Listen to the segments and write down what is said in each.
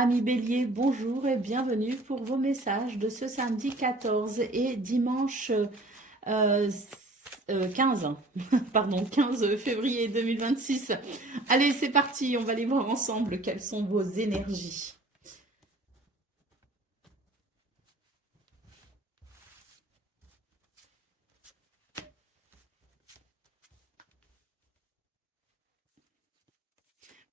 Amis Bélier, bonjour et bienvenue pour vos messages de ce samedi 14 et dimanche euh, 15, pardon, 15 février 2026. Allez, c'est parti, on va aller voir ensemble quelles sont vos énergies.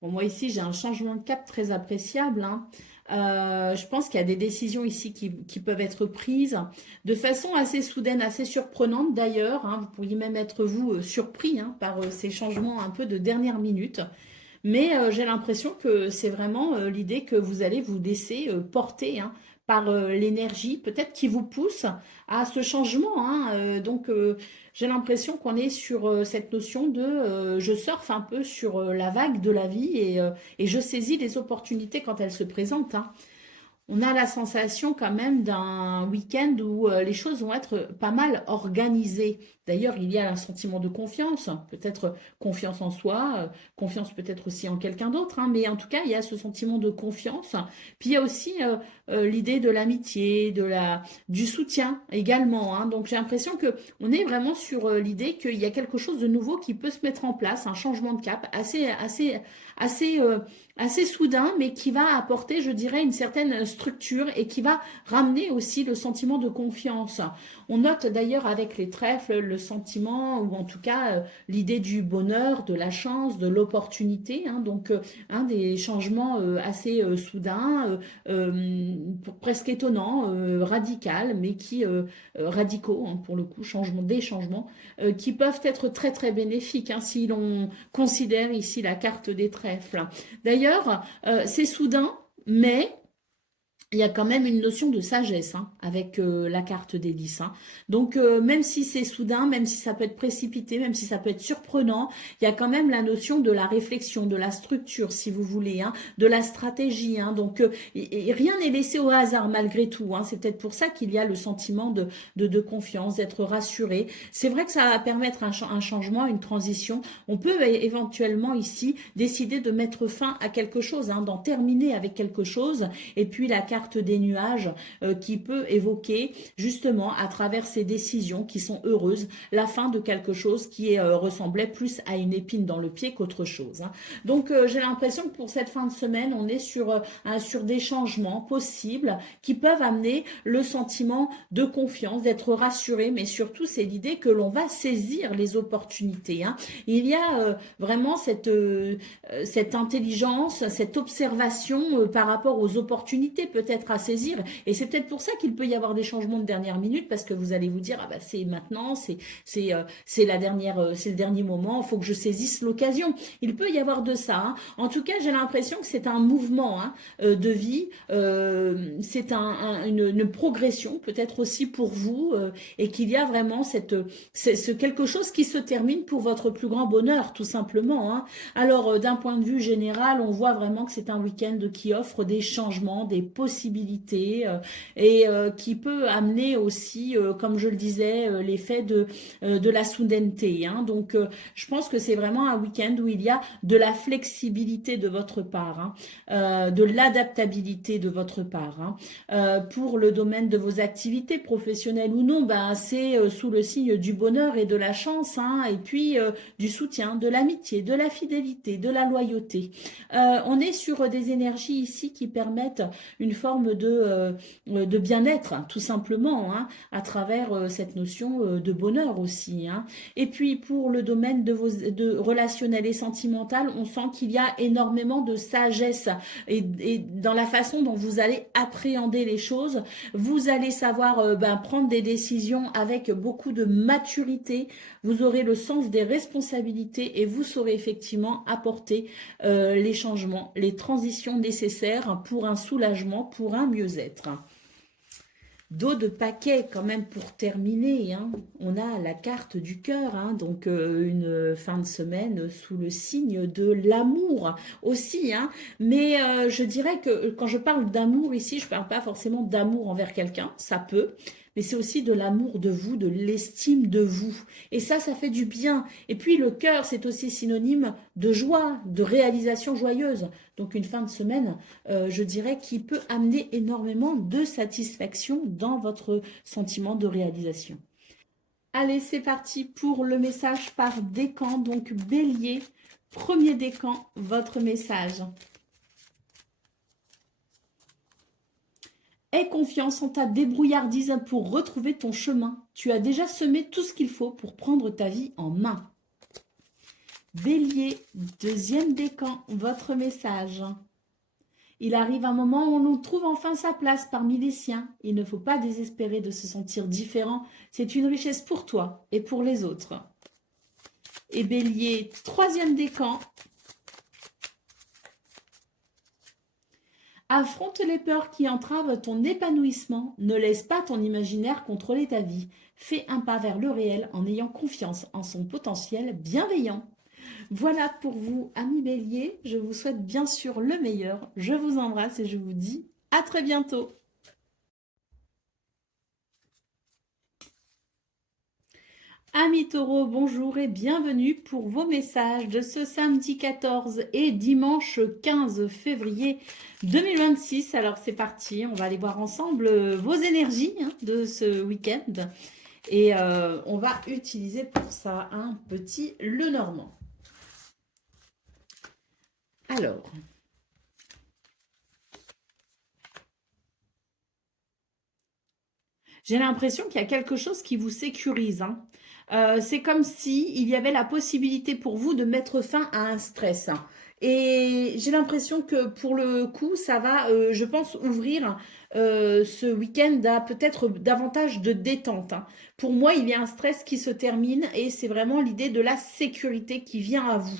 Bon, moi ici, j'ai un changement de cap très appréciable, hein. Je pense qu'il y a des décisions ici qui peuvent être prises de façon assez soudaine, assez surprenante d'ailleurs, hein. Vous pourriez même être vous surpris, hein, par ces changements un peu de dernière minute. Mais j'ai l'impression que c'est vraiment l'idée que vous allez vous laisser porter, hein, par l'énergie, peut-être qui vous pousse à ce changement, hein. Donc, j'ai l'impression qu'on est sur cette notion de je surfe un peu sur la vague de la vie et je saisis les opportunités quand elles se présentent, hein. On a la sensation quand même d'un week-end où les choses vont être pas mal organisées. D'ailleurs, il y a un sentiment de confiance, peut-être confiance en soi, confiance peut-être aussi en quelqu'un d'autre, hein, mais en tout cas, il y a ce sentiment de confiance. Puis il y a aussi l'idée de l'amitié, du soutien également, hein. Donc j'ai l'impression que on est vraiment sur l'idée qu'il y a quelque chose de nouveau qui peut se mettre en place, un changement de cap assez, euh, assez soudain, mais qui va apporter, je dirais, une certaine structure et qui va ramener aussi le sentiment de confiance. On note d'ailleurs avec les trèfles le sentiment, ou en tout cas l'idée du bonheur, de la chance, de l'opportunité, hein. Donc, un des changements assez soudains, presque étonnants, radical, mais radicaux, hein, pour le coup, des changements qui peuvent être très très bénéfiques, hein, si l'on considère ici la carte des trèfles. D'ailleurs, c'est soudain, mais il y a quand même une notion de sagesse, hein, avec la carte des 10, hein. Donc, même si c'est soudain, même si ça peut être précipité, même si ça peut être surprenant, il y a quand même la notion de la réflexion, de la structure, si vous voulez, hein, de la stratégie, hein. Donc, et rien n'est laissé au hasard malgré tout, hein. C'est peut-être pour ça qu'il y a le sentiment de confiance, d'être rassuré. C'est vrai que ça va permettre un changement, une transition. On peut éventuellement ici décider de mettre fin à quelque chose, hein, d'en terminer avec quelque chose. Et puis la carte des nuages qui peut évoquer justement à travers ces décisions qui sont heureuses la fin de quelque chose qui ressemblait plus à une épine dans le pied qu'autre chose, hein. Donc j'ai l'impression que pour cette fin de semaine, on est sur des changements possibles qui peuvent amener le sentiment de confiance, d'être rassuré, mais surtout c'est l'idée que l'on va saisir les opportunités, hein. Il y a vraiment cette intelligence, cette observation par rapport aux opportunités peut-être à saisir. Et c'est peut-être pour ça qu'il peut y avoir des changements de dernière minute, parce que vous allez vous dire, ah bah c'est maintenant, c'est la dernière, c'est le dernier moment, il faut que je saisisse l'occasion. Il peut y avoir de ça, hein. En tout cas, j'ai l'impression que c'est un mouvement, hein, de vie, c'est une progression peut-être aussi pour vous, et qu'il y a vraiment ce quelque chose qui se termine pour votre plus grand bonheur, tout simplement, hein. Alors, d'un point de vue général, on voit vraiment que c'est un week-end qui offre des changements, des possibilités, et qui peut amener aussi, comme je le disais, l'effet de la soudaineté, hein. Donc, je pense que c'est vraiment un week-end où il y a de la flexibilité de votre part, hein, de l'adaptabilité de votre part, hein. Pour le domaine de vos activités professionnelles ou non, ben, c'est sous le signe du bonheur et de la chance, hein, et puis du soutien, de l'amitié, de la fidélité, de la loyauté. On est sur des énergies ici qui permettent une forme de bien-être, hein, tout simplement, hein, à travers cette notion de bonheur aussi, hein. Et puis pour le domaine de relationnel et sentimental, on sent qu'il y a énormément de sagesse et dans la façon dont vous allez appréhender les choses, vous allez savoir prendre des décisions avec beaucoup de maturité. Vous aurez le sens des responsabilités et vous saurez effectivement apporter les changements, les transitions nécessaires pour un soulagement, pour un mieux-être. Dos de paquet quand même pour terminer, hein. On a la carte du cœur, hein, donc une fin de semaine sous le signe de l'amour aussi, hein. Mais je dirais que quand je parle d'amour ici, je ne parle pas forcément d'amour envers quelqu'un, ça peut. mais c'est aussi de l'amour de vous, de l'estime de vous. Et ça fait du bien. Et puis le cœur, c'est aussi synonyme de joie, de réalisation joyeuse. Donc une fin de semaine, je dirais, qui peut amener énormément de satisfaction dans votre sentiment de réalisation. Allez, c'est parti pour le message par décan. Donc Bélier, premier décan, votre message. Aie confiance en ta débrouillardise pour retrouver ton chemin. Tu as déjà semé tout ce qu'il faut pour prendre ta vie en main. Bélier, deuxième décan, votre message. Il arrive un moment où l'on trouve enfin sa place parmi les siens. Il ne faut pas désespérer de se sentir différent. C'est une richesse pour toi et pour les autres. Et Bélier, troisième décan. Affronte les peurs qui entravent ton épanouissement. Ne laisse pas ton imaginaire contrôler ta vie. Fais un pas vers le réel en ayant confiance en son potentiel bienveillant. Voilà pour vous, amis Bélier. Je vous souhaite bien sûr le meilleur. Je vous embrasse et je vous dis à très bientôt. Amis Taureaux, bonjour et bienvenue pour vos messages de ce samedi 14 et dimanche 15 février 2026. Alors c'est parti, on va aller voir ensemble vos énergies de ce week-end. Et on va utiliser pour ça un petit Lenormand. Alors, j'ai l'impression qu'il y a quelque chose qui vous sécurise. C'est comme si il y avait la possibilité pour vous de mettre fin à un stress. Et j'ai l'impression que pour le coup, ça va, je pense, ouvrir ce week-end à peut-être davantage de détente. Pour moi, il y a un stress qui se termine et c'est vraiment l'idée de la sécurité qui vient à vous.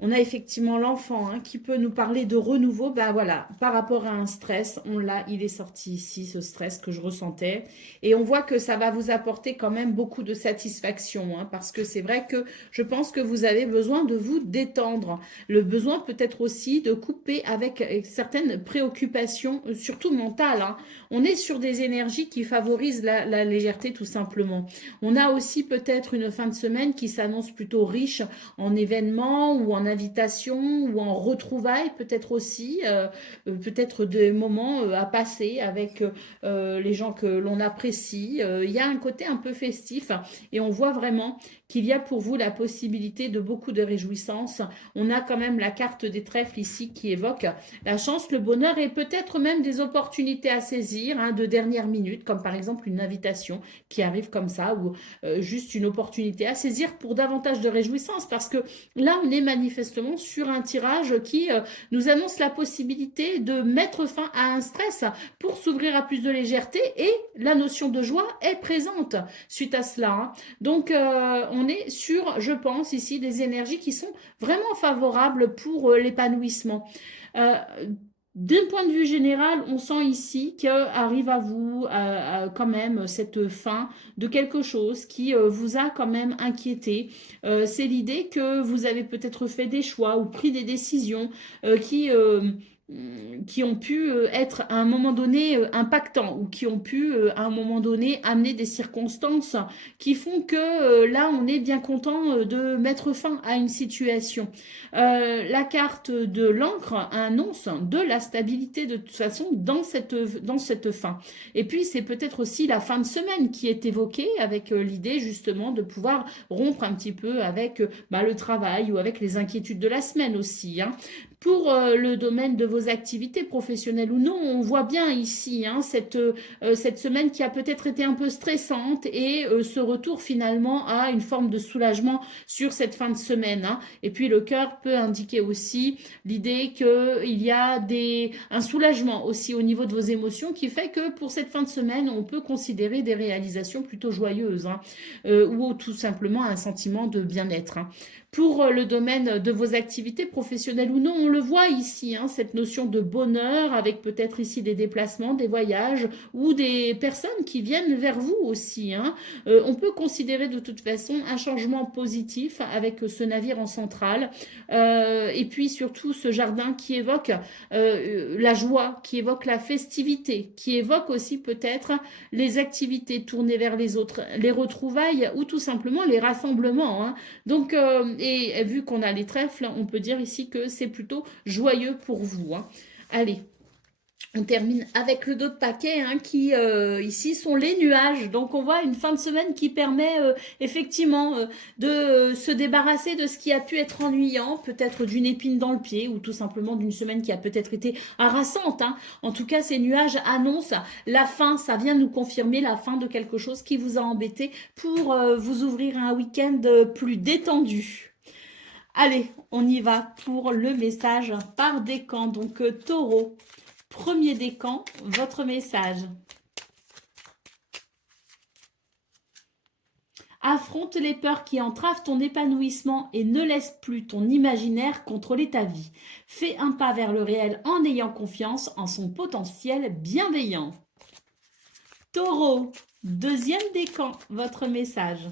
On a effectivement l'enfant qui peut nous parler de renouveau. Ben voilà, par rapport à un stress, on l'a, il est sorti ici, ce stress que je ressentais. Et on voit que ça va vous apporter quand même beaucoup de satisfaction. Parce que c'est vrai que je pense que vous avez besoin de vous détendre. Le besoin peut-être aussi de couper avec certaines préoccupations, surtout mentales. On est sur des énergies qui favorisent la légèreté tout simplement. On a aussi peut-être une fin de semaine qui s'annonce plutôt riche en événements ou en invitations ou en retrouvailles peut-être aussi, peut-être des moments à passer avec les gens que l'on apprécie. Il y a un côté un peu festif et on voit vraiment qu'il y a pour vous la possibilité de beaucoup de réjouissances. On a quand même la carte des trèfles ici qui évoque la chance, le bonheur et peut-être même des opportunités à saisir de dernière minute, comme par exemple une invitation qui arrive comme ça ou juste une opportunité à saisir pour davantage de réjouissances parce que là, on est manifestement sur un tirage qui nous annonce la possibilité de mettre fin à un stress pour s'ouvrir à plus de légèreté et la notion de joie est présente suite à cela. Donc, on est sur, je pense, ici des énergies qui sont vraiment favorables pour l'épanouissement. D'un point de vue général, on sent ici qu'arrive à vous quand même cette fin de quelque chose qui vous a quand même inquiété. C'est l'idée que vous avez peut-être fait des choix ou pris des décisions qui ont pu être à un moment donné impactants ou qui ont pu à un moment donné amener des circonstances qui font que là on est bien content de mettre fin à une situation. La carte de l'encre annonce de la stabilité de toute façon dans cette fin. Et puis c'est peut-être aussi la fin de semaine qui est évoquée avec l'idée justement de pouvoir rompre un petit peu avec le travail ou avec les inquiétudes de la semaine aussi. Pour le domaine de vos activités professionnelles ou non, on voit bien ici cette semaine qui a peut-être été un peu stressante et ce retour finalement à une forme de soulagement sur cette fin de semaine. Et puis le cœur peut indiquer aussi l'idée qu'il y a un soulagement aussi au niveau de vos émotions qui fait que pour cette fin de semaine, on peut considérer des réalisations plutôt joyeuses ou tout simplement un sentiment de bien-être. pour le domaine de vos activités professionnelles ou non. On le voit ici, hein, cette notion de bonheur avec peut-être ici des déplacements, des voyages ou des personnes qui viennent vers vous aussi, hein. On peut considérer de toute façon un changement positif avec ce navire en centrale et puis surtout ce jardin qui évoque la joie, qui évoque la festivité, qui évoque aussi peut-être les activités tournées vers les autres, les retrouvailles ou tout simplement les rassemblements, hein. Donc, et vu qu'on a les trèfles, on peut dire ici que c'est plutôt joyeux pour vous, hein. Allez, on termine avec le dos de paquet hein, qui ici sont les nuages. Donc on voit une fin de semaine qui permet effectivement de se débarrasser de ce qui a pu être ennuyant, peut-être d'une épine dans le pied ou tout simplement d'une semaine qui a peut-être été harassante, hein. En tout cas, ces nuages annoncent la fin, ça vient nous confirmer la fin de quelque chose qui vous a embêté pour vous ouvrir un week-end plus détendu. Allez, on y va pour le message par décan. Donc taureau. Premier décan, votre message. Affronte les peurs qui entravent ton épanouissement et ne laisse plus ton imaginaire contrôler ta vie. Fais un pas vers le réel en ayant confiance en son potentiel bienveillant. Taureau, deuxième décan, votre message.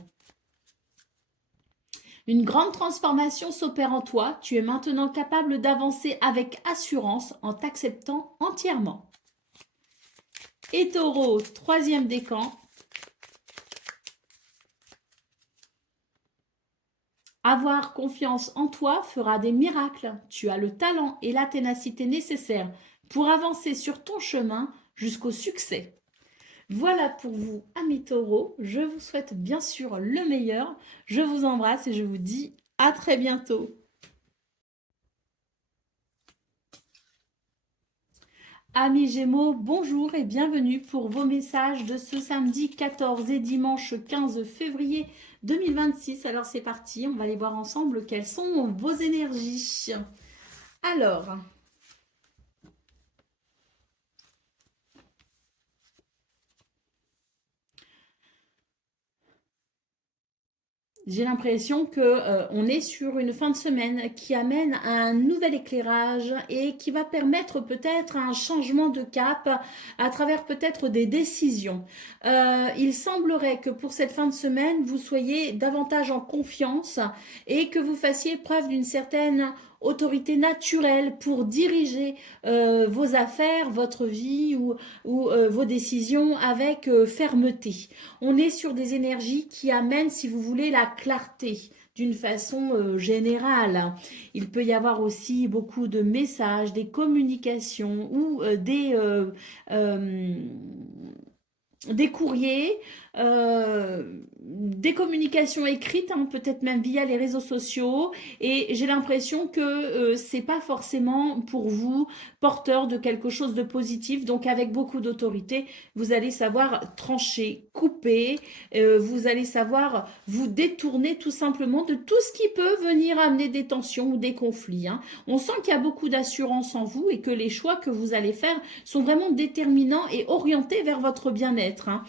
Une grande transformation s'opère en toi. Tu es maintenant capable d'avancer avec assurance en t'acceptant entièrement. Et Taureau, troisième décan. Avoir confiance en toi fera des miracles. Tu as le talent et la ténacité nécessaires pour avancer sur ton chemin jusqu'au succès. Voilà pour vous, amis taureaux. Je vous souhaite bien sûr le meilleur. Je vous embrasse et je vous dis à très bientôt. Amis Gémeaux, bonjour et bienvenue pour vos messages de ce samedi 14 et dimanche 15 février 2026. Alors c'est parti, on va aller voir ensemble quelles sont vos énergies. Alors... j'ai l'impression que on est sur une fin de semaine qui amène un nouvel éclairage et qui va permettre peut-être un changement de cap à travers peut-être des décisions. Il semblerait que pour cette fin de semaine, vous soyez davantage en confiance et que vous fassiez preuve d'une certaine autorité naturelle pour diriger vos affaires, votre vie ou vos décisions avec fermeté. On est sur des énergies qui amènent, si vous voulez, la clarté d'une façon générale. Il peut y avoir aussi beaucoup de messages, des communications ou des courriers, des communications écrites, hein, peut-être même via les réseaux sociaux, et j'ai l'impression que c'est pas forcément pour vous porteur de quelque chose de positif. Donc avec beaucoup d'autorité, vous allez savoir trancher, couper, vous allez savoir vous détourner tout simplement de tout ce qui peut venir amener des tensions ou des conflits, hein. On sent qu'il y a beaucoup d'assurance en vous et que les choix que vous allez faire sont vraiment déterminants et orientés vers votre bien-être, hein.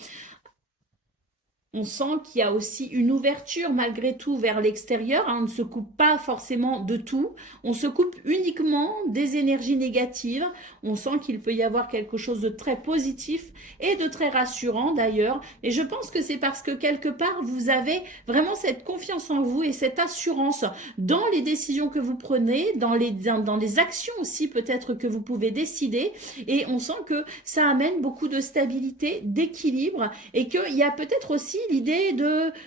On sent qu'il y a aussi une ouverture malgré tout vers l'extérieur, hein. On ne se coupe pas forcément de tout. On se coupe uniquement des énergies négatives. On sent qu'il peut y avoir quelque chose de très positif et de très rassurant d'ailleurs. Et je pense que c'est parce que quelque part, vous avez vraiment cette confiance en vous et cette assurance dans les décisions que vous prenez, dans les actions aussi peut-être que vous pouvez décider. Et on sent que ça amène beaucoup de stabilité, d'équilibre et qu'il y a peut-être aussi l'idée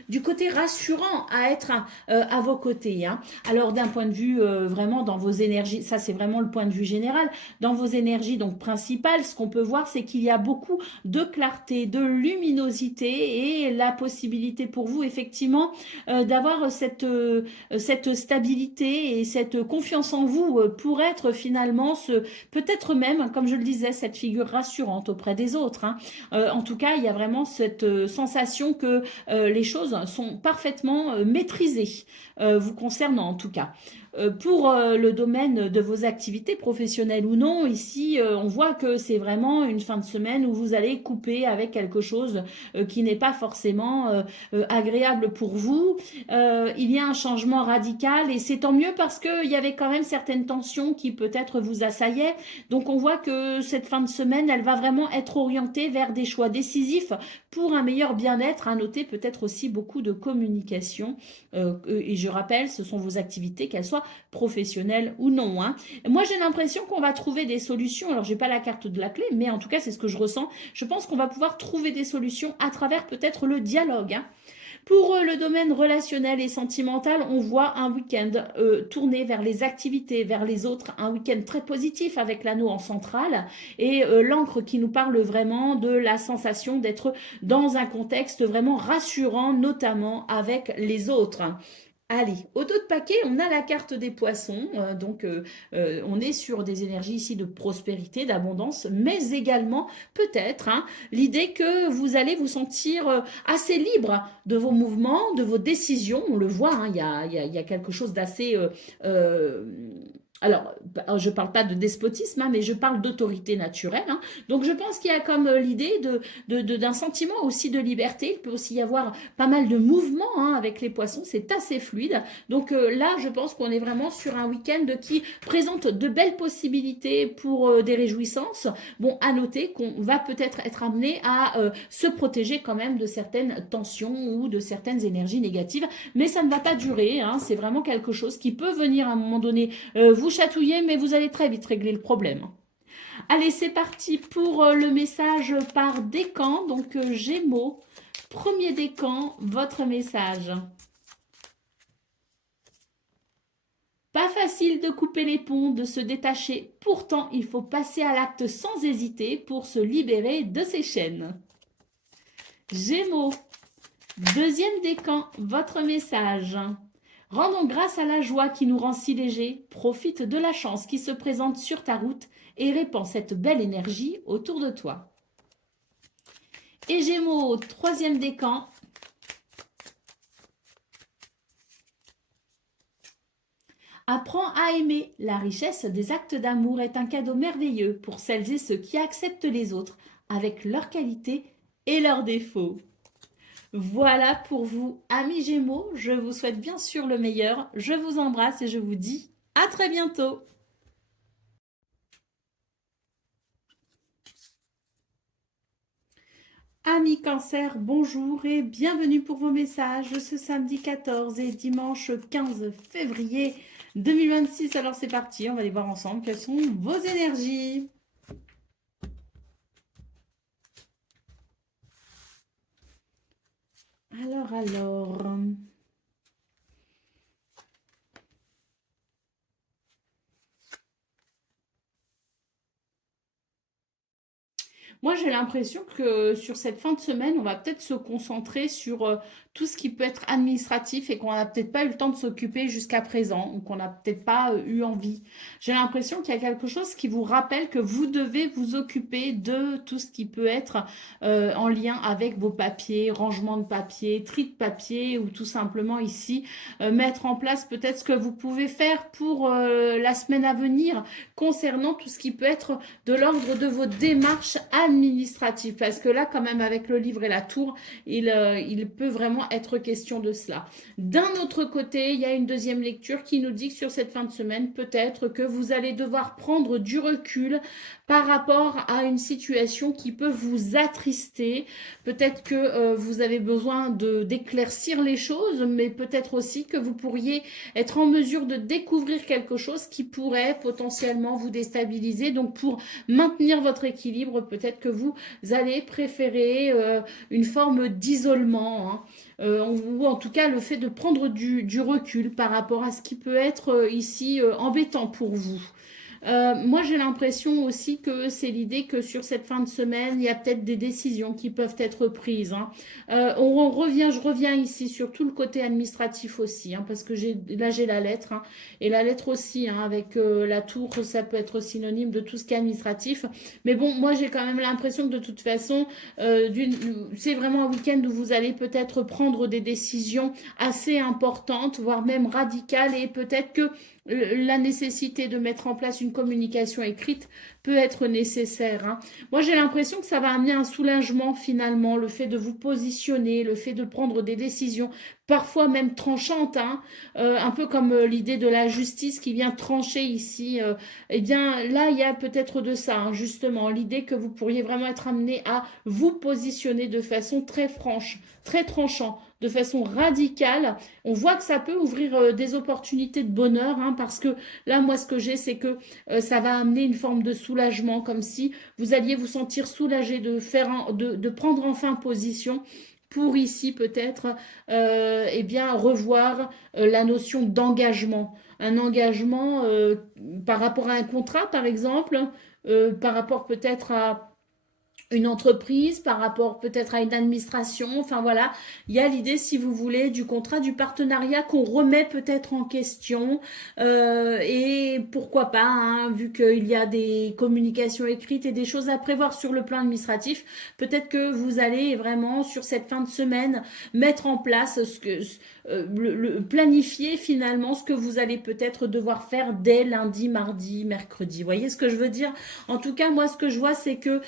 du côté rassurant à être à vos côtés, hein. Alors d'un point de vue vraiment dans vos énergies, ça c'est vraiment le point de vue général, dans vos énergies donc principales, ce qu'on peut voir c'est qu'il y a beaucoup de clarté, de luminosité et la possibilité pour vous effectivement d'avoir cette stabilité et cette confiance en vous pour être finalement peut-être même, comme je le disais, cette figure rassurante auprès des autres, hein. En tout cas, il y a vraiment cette sensation que les choses sont parfaitement maîtrisées, vous concernant en tout cas. Pour le domaine de vos activités professionnelles ou non, ici, on voit que c'est vraiment une fin de semaine où vous allez couper avec quelque chose qui n'est pas forcément agréable pour vous. Il y a un changement radical et c'est tant mieux parce qu'il y avait quand même certaines tensions qui peut-être vous assaillaient. Donc on voit que cette fin de semaine, elle va vraiment être orientée vers des choix décisifs pour un meilleur bien-être. À noter peut-être aussi beaucoup de communication. Et je rappelle, ce sont vos activités, qu'elles soient professionnelles ou non, hein. Moi, j'ai l'impression qu'on va trouver des solutions. Alors, j'ai pas la carte de la clé, mais en tout cas, c'est ce que je ressens. Je pense qu'on va pouvoir trouver des solutions à travers peut-être le dialogue, hein. Pour le domaine relationnel et sentimental, on voit un week-end tourné vers les activités, vers les autres, un week-end très positif avec l'anneau en centrale et l'encre qui nous parle vraiment de la sensation d'être dans un contexte vraiment rassurant, notamment avec les autres. Allez, au dos de paquet, on a la carte des poissons, on est sur des énergies ici de prospérité, d'abondance, mais également peut-être hein, l'idée que vous allez vous sentir assez libre de vos mouvements, de vos décisions. On le voit, hein, il y a quelque chose d'assez... euh, alors, je ne parle pas de despotisme, hein, mais je parle d'autorité naturelle, hein. Donc, je pense qu'il y a comme l'idée d'un sentiment aussi de liberté. Il peut aussi y avoir pas mal de mouvements hein, avec les poissons, c'est assez fluide. Donc là, je pense qu'on est vraiment sur un week-end qui présente de belles possibilités pour des réjouissances. Bon, à noter qu'on va peut-être être amené à se protéger quand même de certaines tensions ou de certaines énergies négatives, mais ça ne va pas durer, hein. C'est vraiment quelque chose qui peut venir à un moment donné vous chatouiller, mais vous allez très vite régler le problème. Allez, c'est parti pour le message par décan, donc Gémeaux. Premier décan, votre message. Pas facile de couper les ponts, de se détacher. Pourtant, il faut passer à l'acte sans hésiter pour se libérer de ces chaînes. Gémeaux. Deuxième décan, votre message. Rendons grâce à la joie qui nous rend si légers. Profite de la chance qui se présente sur ta route et répand cette belle énergie autour de toi. Et Gémeaux, troisième décan. Apprends à aimer. La richesse des actes d'amour est un cadeau merveilleux pour celles et ceux qui acceptent les autres avec leurs qualités et leurs défauts. Voilà pour vous, amis Gémeaux. Je vous souhaite bien sûr le meilleur. Je vous embrasse et je vous dis à très bientôt. Amis Cancer, bonjour et bienvenue pour vos messages ce samedi 14 et dimanche 15 février 2026. Alors c'est parti, on va aller voir ensemble quelles sont vos énergies. Alors. Moi, j'ai l'impression que sur cette fin de semaine, on va peut-être se concentrer sur tout ce qui peut être administratif et qu'on n'a peut-être pas eu le temps de s'occuper jusqu'à présent ou qu'on n'a peut-être pas eu envie. J'ai l'impression qu'il y a quelque chose qui vous rappelle que vous devez vous occuper de tout ce qui peut être en lien avec vos papiers, rangement de papiers, tri de papiers ou tout simplement ici mettre en place peut-être ce que vous pouvez faire pour la semaine à venir concernant tout ce qui peut être de l'ordre de vos démarches administratives. Parce que là, quand même, avec le livre et la tour, il peut vraiment être question de cela. D'un autre côté, il y a une deuxième lecture qui nous dit que sur cette fin de semaine, peut-être que vous allez devoir prendre du recul par rapport à une situation qui peut vous attrister. Peut-être que vous avez besoin d'éclaircir les choses, mais peut-être aussi que vous pourriez être en mesure de découvrir quelque chose qui pourrait potentiellement vous déstabiliser. Donc pour maintenir votre équilibre, peut-être que vous allez préférer une forme d'isolement, hein. Ou en tout cas le fait de prendre du recul par rapport à ce qui peut être ici embêtant pour vous. Moi, j'ai l'impression aussi que c'est l'idée que sur cette fin de semaine, il y a peut-être des décisions qui peuvent être prises, hein. Je reviens ici sur tout le côté administratif aussi, hein, parce que là, j'ai la lettre, hein, et la lettre aussi, hein, avec la tour, ça peut être synonyme de tout ce qui est administratif. Mais bon, moi, j'ai quand même l'impression que de toute façon, c'est vraiment un week-end où vous allez peut-être prendre des décisions assez importantes, voire même radicales, et peut-être que la nécessité de mettre en place une communication écrite peut être nécessaire, hein. Moi, j'ai l'impression que ça va amener un soulagement finalement, le fait de vous positionner, le fait de prendre des décisions, parfois même tranchantes, hein, un peu comme l'idée de la justice qui vient trancher ici. Eh bien, là, il y a peut-être de ça, hein, justement, l'idée que vous pourriez vraiment être amené à vous positionner de façon très franche, très tranchant, de façon radicale. On voit que ça peut ouvrir des opportunités de bonheur, hein, parce que là, moi, ce que j'ai, c'est que ça va amener une forme de soulagement, comme si vous alliez vous sentir soulagé de prendre enfin position pour ici peut-être eh bien revoir la notion d'engagement. Un engagement par rapport à un contrat, par exemple, par rapport peut-être à une entreprise, par rapport peut-être à une administration. Enfin voilà, il y a l'idée, si vous voulez, du contrat, du partenariat qu'on remet peut-être en question. Et pourquoi pas, hein, vu qu'il y a des communications écrites et des choses à prévoir sur le plan administratif, peut-être que vous allez vraiment, sur cette fin de semaine, mettre en place planifier finalement ce que vous allez peut-être devoir faire dès lundi, mardi, mercredi. Vous voyez ce que je veux dire? En tout cas, moi, ce que je vois, c'est que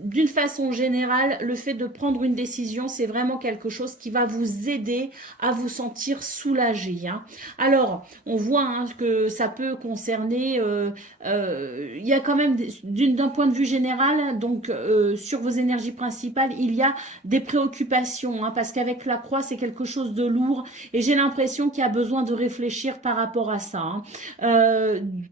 d'une façon générale, le fait de prendre une décision, c'est vraiment quelque chose qui va vous aider à vous sentir soulagé, hein. Alors, on voit, hein, que ça peut concerner, il y a quand même, d'un point de vue général, donc sur vos énergies principales, il y a des préoccupations, hein, parce qu'avec la croix, c'est quelque chose de lourd et j'ai l'impression qu'il y a besoin de réfléchir par rapport à ça, hein.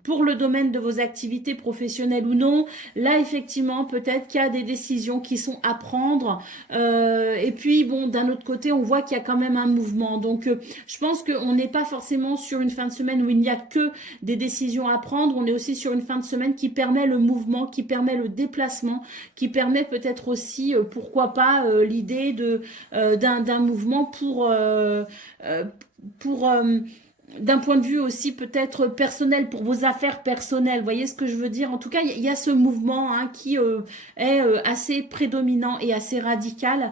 Pour le domaine de vos activités professionnelles ou non, là, effectivement, peut-être qu'il y a des décisions qui sont à prendre. Et puis, bon, d'un autre côté, on voit qu'il y a quand même un mouvement. Donc, je pense qu'on n'est pas forcément sur une fin de semaine où il n'y a que des décisions à prendre. On est aussi sur une fin de semaine qui permet le mouvement, qui permet le déplacement, qui permet peut-être aussi, pourquoi pas, l'idée d'un mouvement euh, pour d'un point de vue aussi peut-être personnel, pour vos affaires personnelles. Vous voyez ce que je veux dire? En tout cas, il y a ce mouvement, hein, qui est assez prédominant et assez radical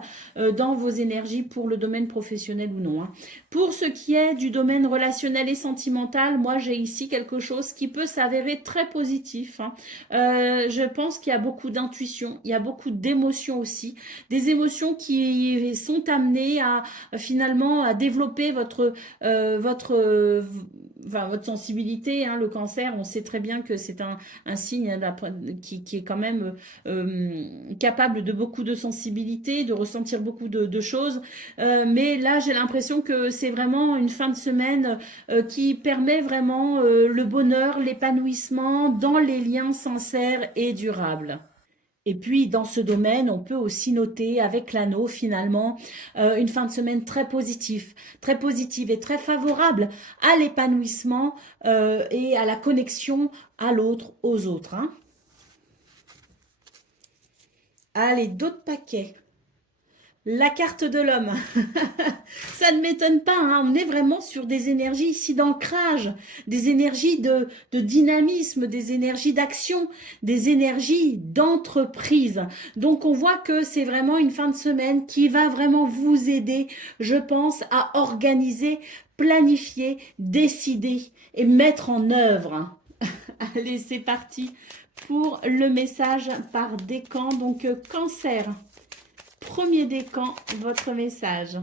dans vos énergies pour le domaine professionnel ou non, hein. Pour ce qui est du domaine relationnel et sentimental, moi j'ai ici quelque chose qui peut s'avérer très positif, hein. Je pense qu'il y a beaucoup d'intuition, il y a beaucoup d'émotions aussi, des émotions qui sont amenées à finalement à développer votre sensibilité, hein. Le cancer, on sait très bien que c'est un signe, hein, qui est quand même capable de beaucoup de sensibilité, de ressentir beaucoup de choses. Mais là, j'ai l'impression que c'est vraiment une fin de semaine qui permet vraiment le bonheur, l'épanouissement dans les liens sincères et durables. Et puis, dans ce domaine, on peut aussi noter avec l'anneau, finalement, une fin de semaine très positive et très favorable à l'épanouissement et à la connexion à l'autre, aux autres, hein. Allez, d'autres paquets. La carte de l'homme. Ça ne m'étonne pas, hein. On est vraiment sur des énergies ici d'ancrage, des énergies de dynamisme, des énergies d'action, des énergies d'entreprise. Donc on voit que c'est vraiment une fin de semaine qui va vraiment vous aider, je pense, à organiser, planifier, décider et mettre en œuvre, hein. Allez, c'est parti pour le message par décan. Donc cancer. Premier décan, votre message.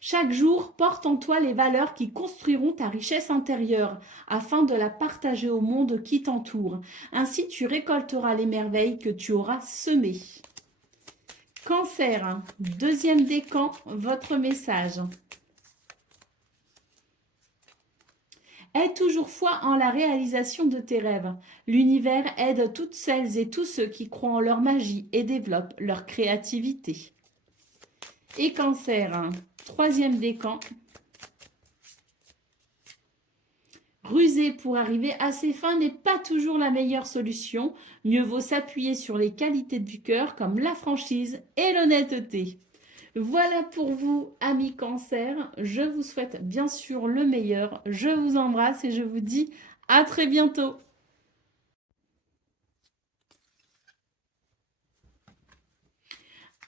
Chaque jour porte en toi les valeurs qui construiront ta richesse intérieure afin de la partager au monde qui t'entoure. Ainsi, tu récolteras les merveilles que tu auras semées. Cancer, deuxième décan, votre message. Aie toujours foi en la réalisation de tes rêves. L'univers aide toutes celles et tous ceux qui croient en leur magie et développent leur créativité. Et Cancer, troisième décan. Ruser pour arriver à ses fins n'est pas toujours la meilleure solution. Mieux vaut s'appuyer sur les qualités du cœur comme la franchise et l'honnêteté. Voilà pour vous, amis Cancer. Je vous souhaite bien sûr le meilleur. Je vous embrasse et je vous dis à très bientôt.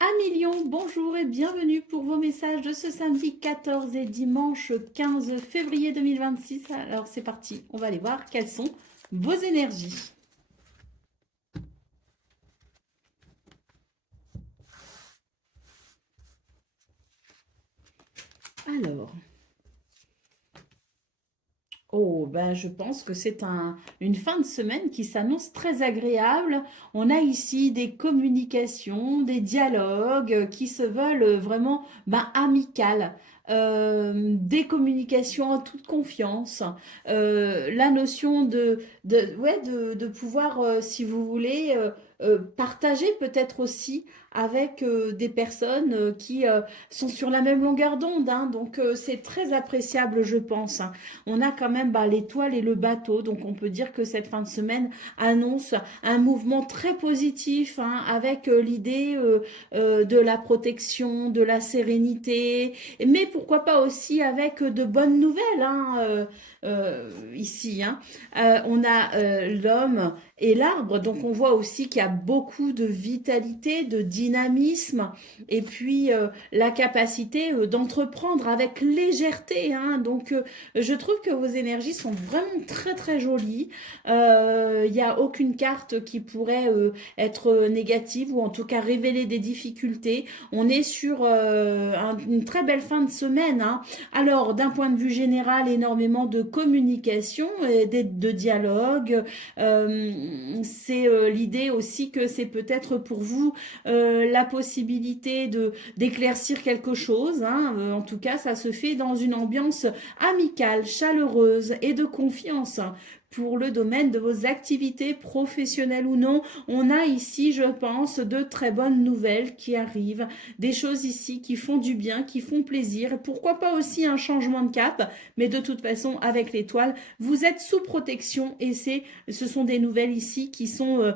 Million, bonjour et bienvenue pour vos messages de ce samedi 14 et dimanche 15 février 2026. Alors c'est parti, on va aller voir quelles sont vos énergies. Alors, oh, ben je pense que c'est une fin de semaine qui s'annonce très agréable. On a ici des communications, des dialogues qui se veulent vraiment amicales. Des communications en toute confiance. La notion de pouvoir, si vous voulez, partager peut-être aussi avec des personnes qui sont sur la même longueur d'onde, hein. Donc c'est très appréciable, je pense, hein. On a quand même l'étoile et le bateau, donc on peut dire que cette fin de semaine annonce un mouvement très positif, hein, avec l'idée de la protection, de la sérénité, mais pourquoi pas aussi avec de bonnes nouvelles, hein, ici, hein. On a l'homme et l'arbre, donc on voit aussi qu'il y a beaucoup de vitalité, de dynamisme, et puis la capacité d'entreprendre avec légèreté, hein. Donc je trouve que vos énergies sont vraiment très très jolies. Il n'y a aucune carte qui pourrait être négative ou en tout cas révéler des difficultés. On est sur une très belle fin de semaine, hein. Alors, d'un point de vue général, énormément de communication et de dialogue. C'est l'idée aussi que c'est peut-être pour vous la possibilité d'éclaircir quelque chose, hein. En tout cas, ça se fait dans une ambiance amicale, chaleureuse et de confiance. Pour le domaine de vos activités professionnelles ou non, on a ici, je pense, de très bonnes nouvelles qui arrivent, des choses ici qui font du bien, qui font plaisir, et pourquoi pas aussi un changement de cap, mais de toute façon, avec l'étoile, vous êtes sous protection et ce sont des nouvelles ici qui sont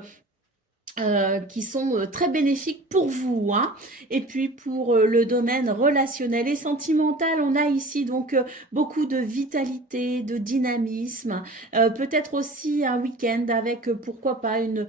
très bénéfiques pour vous, hein. Et puis pour le domaine relationnel et sentimental, on a ici donc beaucoup de vitalité, de dynamisme, peut-être aussi un week-end avec pourquoi pas une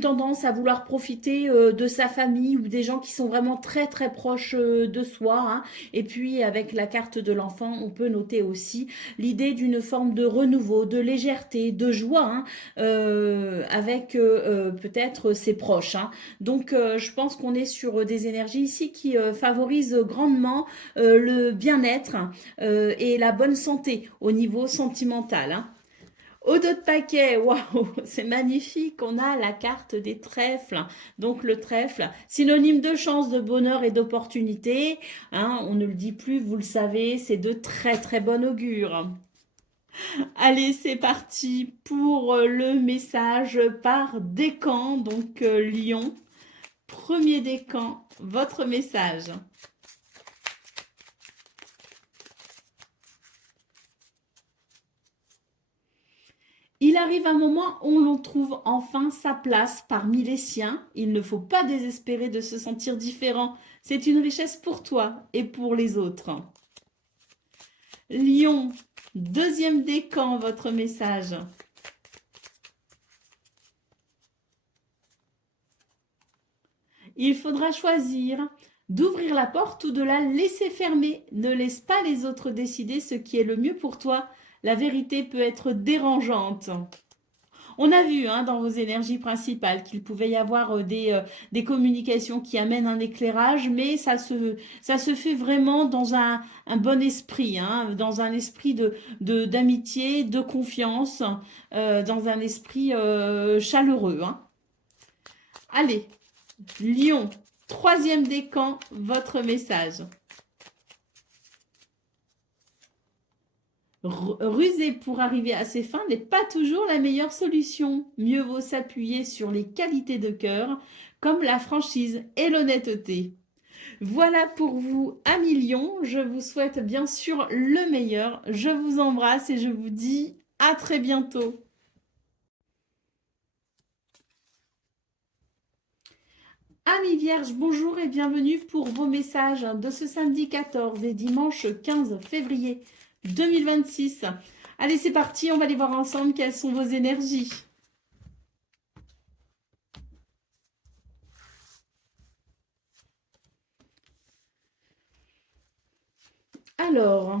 tendance à vouloir profiter de sa famille ou des gens qui sont vraiment très très proches de soi, hein. Et puis avec la carte de l'enfant, on peut noter aussi l'idée d'une forme de renouveau, de légèreté, de joie, hein, avec peut-être ses proches, hein. Donc je pense qu'on est sur des énergies ici qui favorisent grandement le bien-être et la bonne santé au niveau sentimental, hein. Au dos de paquet, waouh, c'est magnifique. On a la carte des trèfles. Donc le trèfle, synonyme de chance, de bonheur et d'opportunité, hein. On ne le dit plus, vous le savez, c'est de très très bon augure. Allez, c'est parti pour le message par décan, donc Lyon. Premier décan, votre message. Il arrive un moment où l'on trouve enfin sa place parmi les siens. Il ne faut pas désespérer de se sentir différent. C'est une richesse pour toi et pour les autres. Lion, deuxième décan, votre message. Il faudra choisir d'ouvrir la porte ou de la laisser fermer. Ne laisse pas les autres décider ce qui est le mieux pour toi. La vérité peut être dérangeante. On a vu, hein, dans vos énergies principales qu'il pouvait y avoir des communications qui amènent un éclairage, mais ça se fait vraiment dans un bon esprit, hein, dans un esprit d'amitié, de confiance, dans un esprit chaleureux, hein. Allez, Lion, troisième décan, votre message. Ruser pour arriver à ses fins n'est pas toujours la meilleure solution. Mieux vaut s'appuyer sur les qualités de cœur, comme la franchise et l'honnêteté. Voilà pour vous, amis Lion. Je vous souhaite bien sûr le meilleur. Je vous embrasse et je vous dis à très bientôt. Amis Vierges, bonjour et bienvenue pour vos messages de ce samedi 14 et dimanche 15 février 2026. Allez, c'est parti, on va aller voir ensemble quelles sont vos énergies. Alors,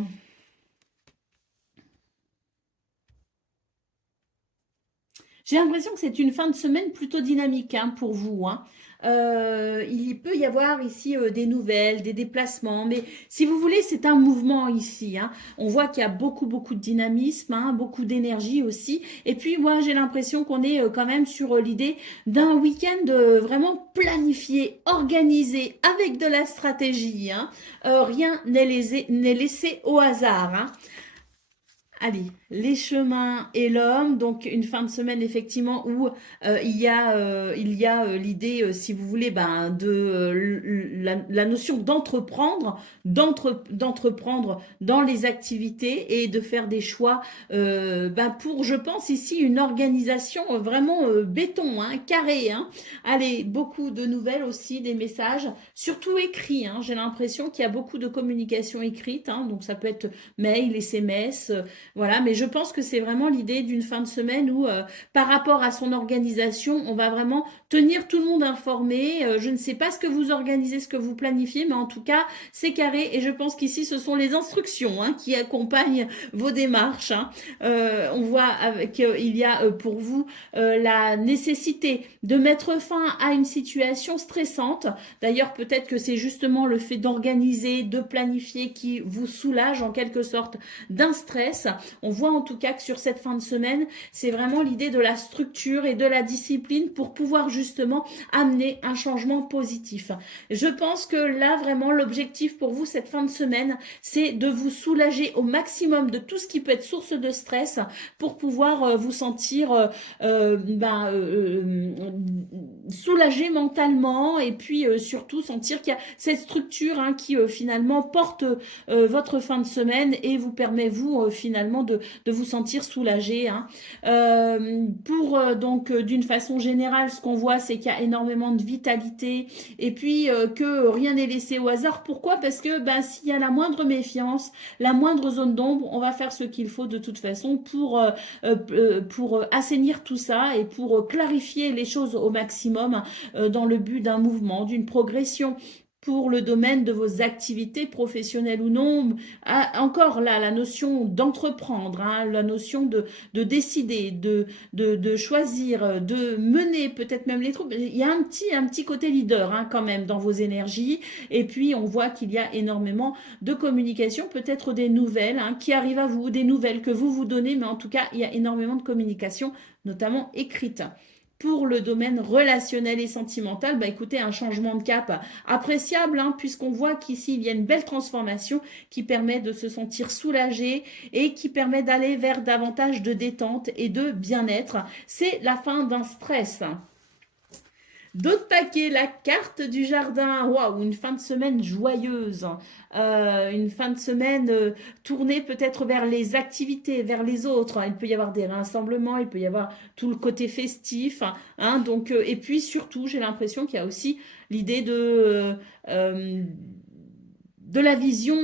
j'ai l'impression que c'est une fin de semaine plutôt dynamique hein, pour vous. Hein. Il peut y avoir ici des nouvelles, des déplacements, mais si vous voulez, c'est un mouvement ici. Hein. On voit qu'il y a beaucoup, beaucoup de dynamisme, hein, beaucoup d'énergie aussi. Et puis, moi, j'ai l'impression qu'on est quand même sur l'idée d'un week-end vraiment planifié, organisé, avec de la stratégie. Hein. Rien n'est laissé au hasard. Hein. Allez, les chemins et l'homme, donc une fin de semaine effectivement où il y a l'idée, si vous voulez, ben, de la notion d'entreprendre, d'entreprendre dans les activités et de faire des choix ben, pour, je pense ici, une organisation vraiment béton, hein, carré. Hein. Allez, beaucoup de nouvelles aussi, des messages, surtout écrits. Hein. J'ai l'impression qu'il y a beaucoup de communication écrite, hein, donc ça peut être mail, SMS. Voilà, mais je pense que c'est vraiment l'idée d'une fin de semaine où, par rapport à son organisation, on va vraiment tenir tout le monde informé. Je ne sais pas ce que vous organisez, ce que vous planifiez, mais en tout cas, c'est carré. Et je pense qu'ici, ce sont les instructions hein, qui accompagnent vos démarches. Hein. On voit qu'il y a pour vous la nécessité de mettre fin à une situation stressante. D'ailleurs, peut-être que c'est justement le fait d'organiser, de planifier qui vous soulage en quelque sorte d'un stress. On voit en tout cas que sur cette fin de semaine, c'est vraiment l'idée de la structure et de la discipline pour pouvoir justement amener un changement positif. Je pense que là, vraiment, l'objectif pour vous cette fin de semaine, c'est de vous soulager au maximum de tout ce qui peut être source de stress pour pouvoir vous sentir soulagé mentalement et puis surtout sentir qu'il y a cette structure hein, qui finalement porte votre fin de semaine et vous permet vous finalement de vous sentir soulagé. Hein. Pour donc d'une façon générale, ce qu'on voit, c'est qu'il y a énormément de vitalité et puis que rien n'est laissé au hasard. Pourquoi? Parce que ben, s'il y a la moindre méfiance, la moindre zone d'ombre, on va faire ce qu'il faut de toute façon pour assainir tout ça et pour clarifier les choses au maximum dans le but d'un mouvement, d'une progression pour le domaine de vos activités professionnelles ou non. Ah, encore là, la notion d'entreprendre, hein, la notion de décider, de choisir, de mener peut-être même les troupes. Il y a un petit côté leader hein, quand même dans vos énergies. Et puis, on voit qu'il y a énormément de communication, peut-être des nouvelles hein, qui arrivent à vous, des nouvelles que vous vous donnez, mais en tout cas, il y a énormément de communication, notamment écrite. Pour le domaine relationnel et sentimental, bah écoutez, un changement de cap appréciable, hein, puisqu'on voit qu'ici, il y a une belle transformation qui permet de se sentir soulagé et qui permet d'aller vers davantage de détente et de bien-être. C'est la fin d'un stress. D'autres paquets, la carte du jardin. Waouh, une fin de semaine joyeuse. Une fin de semaine tournée peut-être vers les activités, vers les autres. Il peut y avoir des rassemblements, il peut y avoir tout le côté festif. Hein, donc, et puis surtout, j'ai l'impression qu'il y a aussi l'idée de la vision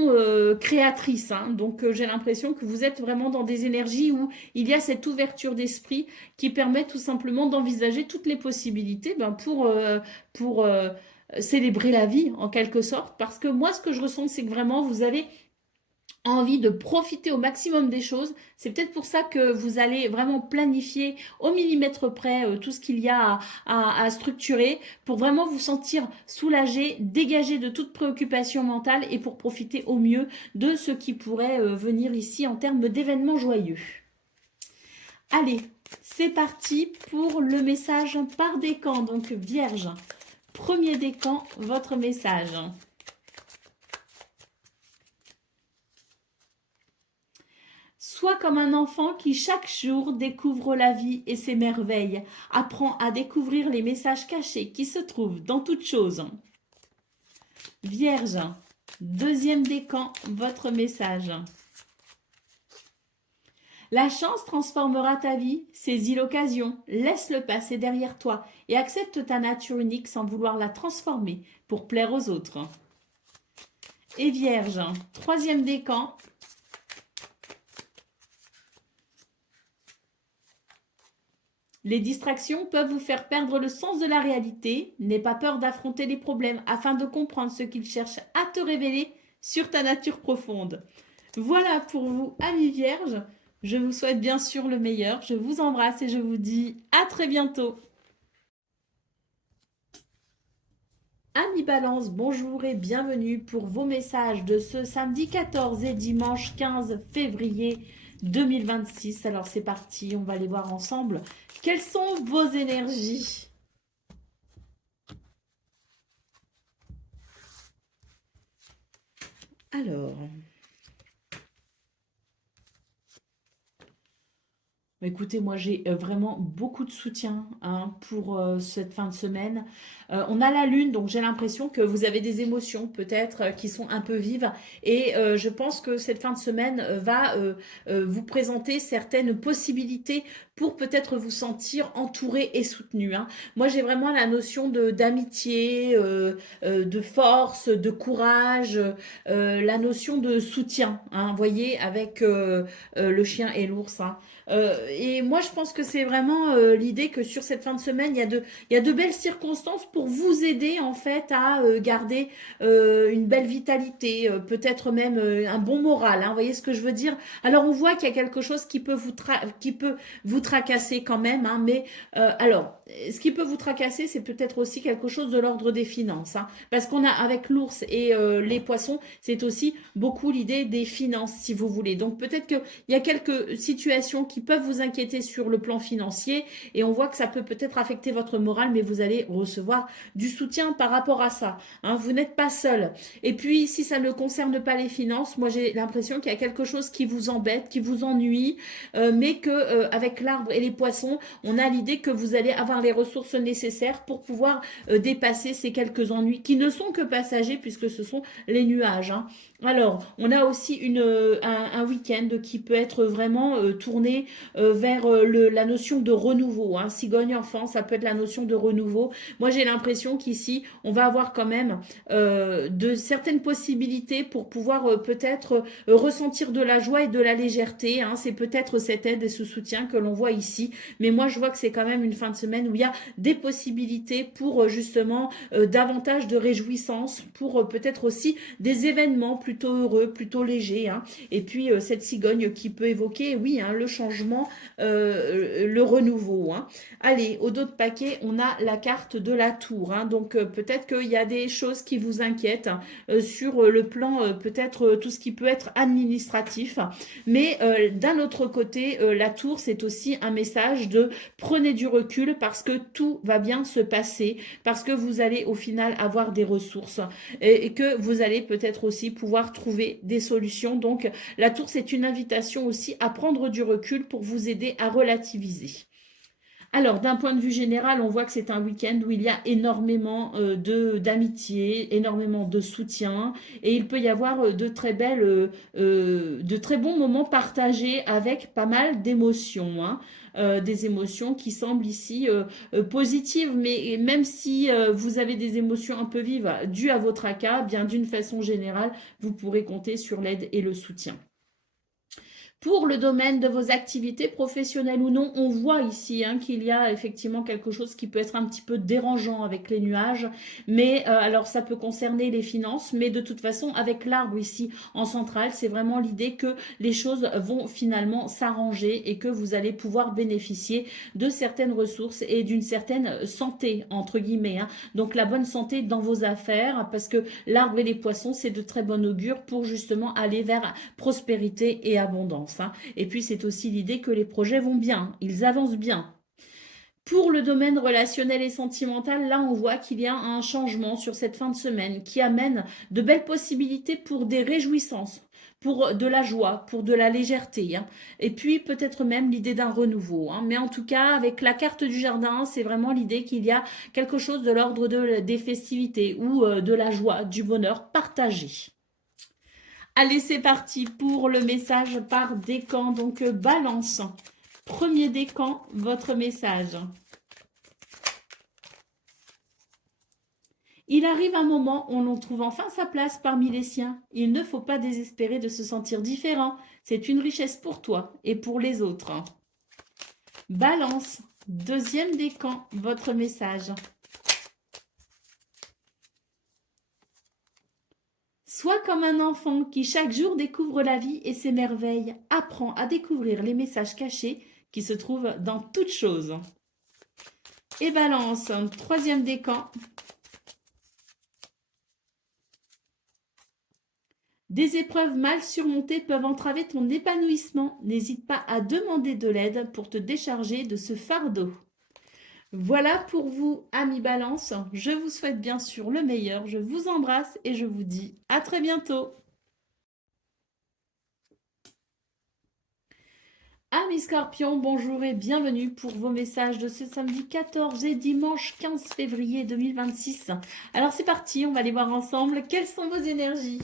créatrice. Hein. Donc j'ai l'impression que vous êtes vraiment dans des énergies où il y a cette ouverture d'esprit qui permet tout simplement d'envisager toutes les possibilités ben, pour célébrer la vie en quelque sorte. Parce que moi, ce que je ressens, c'est que vraiment, vous avez envie de profiter au maximum des choses. C'est peut-être pour ça que vous allez vraiment planifier au millimètre près tout ce qu'il y a à structurer pour vraiment vous sentir soulagé, dégagé de toute préoccupation mentale et pour profiter au mieux de ce qui pourrait venir ici en termes d'événements joyeux. Allez, c'est parti pour le message par décan. Donc Vierge, premier décan, votre message. Sois comme un enfant qui chaque jour découvre la vie et ses merveilles, apprend à découvrir les messages cachés qui se trouvent dans toute chose. Vierge, deuxième décan, votre message. La chance transformera ta vie, saisis l'occasion, laisse le passé derrière toi et accepte ta nature unique sans vouloir la transformer pour plaire aux autres. Et Vierge, troisième décan, les distractions peuvent vous faire perdre le sens de la réalité. N'aie pas peur d'affronter les problèmes afin de comprendre ce qu'ils cherchent à te révéler. sur ta nature profonde. Voilà pour vous, amis vierges. Je vous souhaite bien sûr le meilleur. Je vous embrasse et je vous dis à très bientôt. Amis Balance, bonjour et bienvenue pour vos messages de ce samedi 14 et dimanche 15 février 2026. Alors c'est parti, on va les voir ensemble. Quelles sont vos énergies? Alors, écoutez, moi j'ai vraiment beaucoup de soutien hein, pour cette fin de semaine. On a la lune, donc j'ai l'impression que vous avez des émotions peut-être qui sont un peu vives. Et je pense que cette fin de semaine va vous présenter certaines possibilités pour peut-être vous sentir entouré et soutenu. Hein. Moi j'ai vraiment la notion d'amitié, de force, de courage, la notion de soutien. Hein, vous voyez, avec le chien et l'ours. Hein. Et moi, je pense que c'est vraiment l'idée que sur cette fin de semaine, il y a de belles circonstances pour vous aider en fait à garder une belle vitalité, peut-être même un bon moral. Hein, vous voyez ce que je veux dire? Alors, on voit qu'il y a quelque chose qui peut qui peut vous tracasser quand même. Hein, mais alors, ce qui peut vous tracasser, c'est peut-être aussi quelque chose de l'ordre des finances. Hein, parce qu'on a avec l'ours et les poissons, c'est aussi beaucoup l'idée des finances, si vous voulez. Donc, peut-être qu'il y a quelques situations qui peuvent vous inquiéter sur le plan financier et on voit que ça peut peut-être affecter votre morale, mais vous allez recevoir du soutien par rapport à ça. Hein, vous n'êtes pas seul. Et puis, si ça ne concerne pas les finances, moi j'ai l'impression qu'il y a quelque chose qui vous embête, qui vous ennuie, mais que avec l'arbre et les poissons, on a l'idée que vous allez avoir les ressources nécessaires pour pouvoir dépasser ces quelques ennuis qui ne sont que passagers puisque ce sont les nuages. Hein. Alors, on a aussi un week-end qui peut être vraiment tourné vers la notion de renouveau. Hein. Cigogne enfant, ça peut être la notion de renouveau. Moi, j'ai l'impression qu'ici, on va avoir quand même de certaines possibilités pour pouvoir peut-être ressentir de la joie et de la légèreté. Hein. C'est peut-être cette aide et ce soutien que l'on voit ici. Mais moi, je vois que c'est quand même une fin de semaine où il y a des possibilités pour justement davantage de réjouissance, pour peut-être aussi des événements plutôt heureux, plutôt légers. Hein. Et puis, cette cigogne qui peut évoquer, oui, hein, le changement, le renouveau. Hein. Allez, au dos de paquet, on a la carte de la tour. Hein. Donc, peut-être qu'il y a des choses qui vous inquiètent hein, sur le plan, peut-être tout ce qui peut être administratif. Mais d'un autre côté, la tour, c'est aussi un message de prenez du recul parce que tout va bien se passer, parce que vous allez au final avoir des ressources et que vous allez peut-être aussi pouvoir trouver des solutions. Donc, la tour, c'est une invitation aussi à prendre du recul pour vous aider à relativiser. Alors, d'un point de vue général, on voit que c'est un week-end où il y a énormément d'amitié, énormément de soutien, et il peut y avoir de très bons moments partagés avec pas mal d'émotions. Hein. Des émotions qui semblent ici positives, mais même si vous avez des émotions un peu vives dues à votre tracas, bien d'une façon générale, vous pourrez compter sur l'aide et le soutien. Pour le domaine de vos activités professionnelles ou non, on voit ici hein, qu'il y a effectivement quelque chose qui peut être un petit peu dérangeant avec les nuages, mais alors ça peut concerner les finances, mais de toute façon avec l'arbre ici en centrale, c'est vraiment l'idée que les choses vont finalement s'arranger et que vous allez pouvoir bénéficier de certaines ressources et d'une certaine santé entre guillemets. Hein. Donc la bonne santé dans vos affaires, parce que l'arbre et les poissons, c'est de très bon augure pour justement aller vers prospérité et abondance. Hein. Et puis c'est aussi l'idée que les projets vont bien, ils avancent bien. Pour le domaine relationnel et sentimental, là on voit qu'il y a un changement sur cette fin de semaine qui amène de belles possibilités pour des réjouissances, pour de la joie, pour de la légèreté. Hein. Et puis peut-être même l'idée d'un renouveau. Hein. Mais en tout cas, avec la carte du jardin, c'est vraiment l'idée qu'il y a quelque chose de l'ordre des festivités ou de la joie, du bonheur partagé. Allez, c'est parti pour le message par décan. Donc, balance. Premier décan, votre message. Il arrive un moment où l'on trouve enfin sa place parmi les siens. Il ne faut pas désespérer de se sentir différent. C'est une richesse pour toi et pour les autres. Balance. Deuxième décan, votre message. Sois comme un enfant qui chaque jour découvre la vie et ses merveilles. Apprends à découvrir les messages cachés qui se trouvent dans toute chose. Et Balance, troisième décan. Des épreuves mal surmontées peuvent entraver ton épanouissement. N'hésite pas à demander de l'aide pour te décharger de ce fardeau. Voilà pour vous, amis Balance. Je vous souhaite bien sûr le meilleur. Je vous embrasse et je vous dis à très bientôt. Amis Scorpions, bonjour et bienvenue pour vos messages de ce samedi 14 et dimanche 15 février 2026. Alors c'est parti, on va aller voir ensemble quelles sont vos énergies.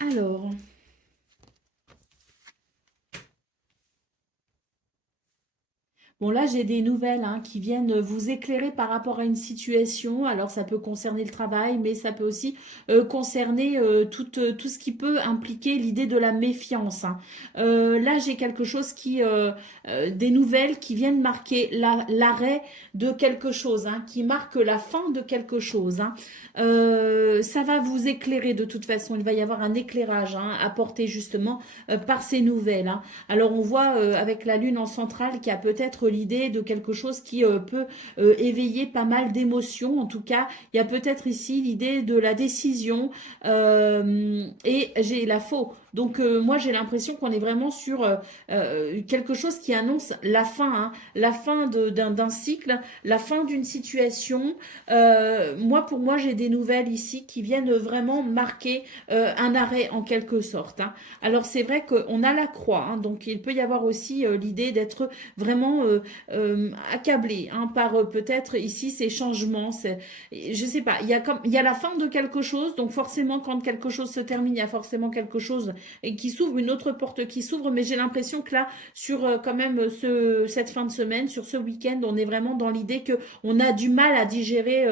Alors, bon là j'ai des nouvelles qui viennent vous éclairer par rapport à une situation. Alors ça peut concerner le travail, mais ça peut aussi concerner tout ce qui peut impliquer l'idée de la méfiance. Là j'ai quelque chose des nouvelles qui viennent marquer l'arrêt de quelque chose, qui marque la fin de quelque chose. Ça va vous éclairer de toute façon. Il va y avoir un éclairage apporté justement par ces nouvelles. Alors on voit avec la lune en centrale qu'il y a peut-être l'idée de quelque chose qui peut éveiller pas mal d'émotions. En tout cas, il y a peut-être ici l'idée de la décision et j'ai la faux. Donc moi j'ai l'impression qu'on est vraiment sur quelque chose qui annonce la fin d'un cycle, la fin d'une situation. Pour moi j'ai des nouvelles ici qui viennent vraiment marquer un arrêt en quelque sorte. Alors c'est vrai qu'on a la croix, donc il peut y avoir aussi l'idée d'être vraiment accablé par peut-être ici ces changements. Je sais pas, il y a la fin de quelque chose, donc forcément quand quelque chose se termine, il y a forcément quelque chose et qui s'ouvre, une autre porte qui s'ouvre, mais j'ai l'impression que là, sur quand même cette fin de semaine, sur ce week-end, on est vraiment dans l'idée que on a du mal à digérer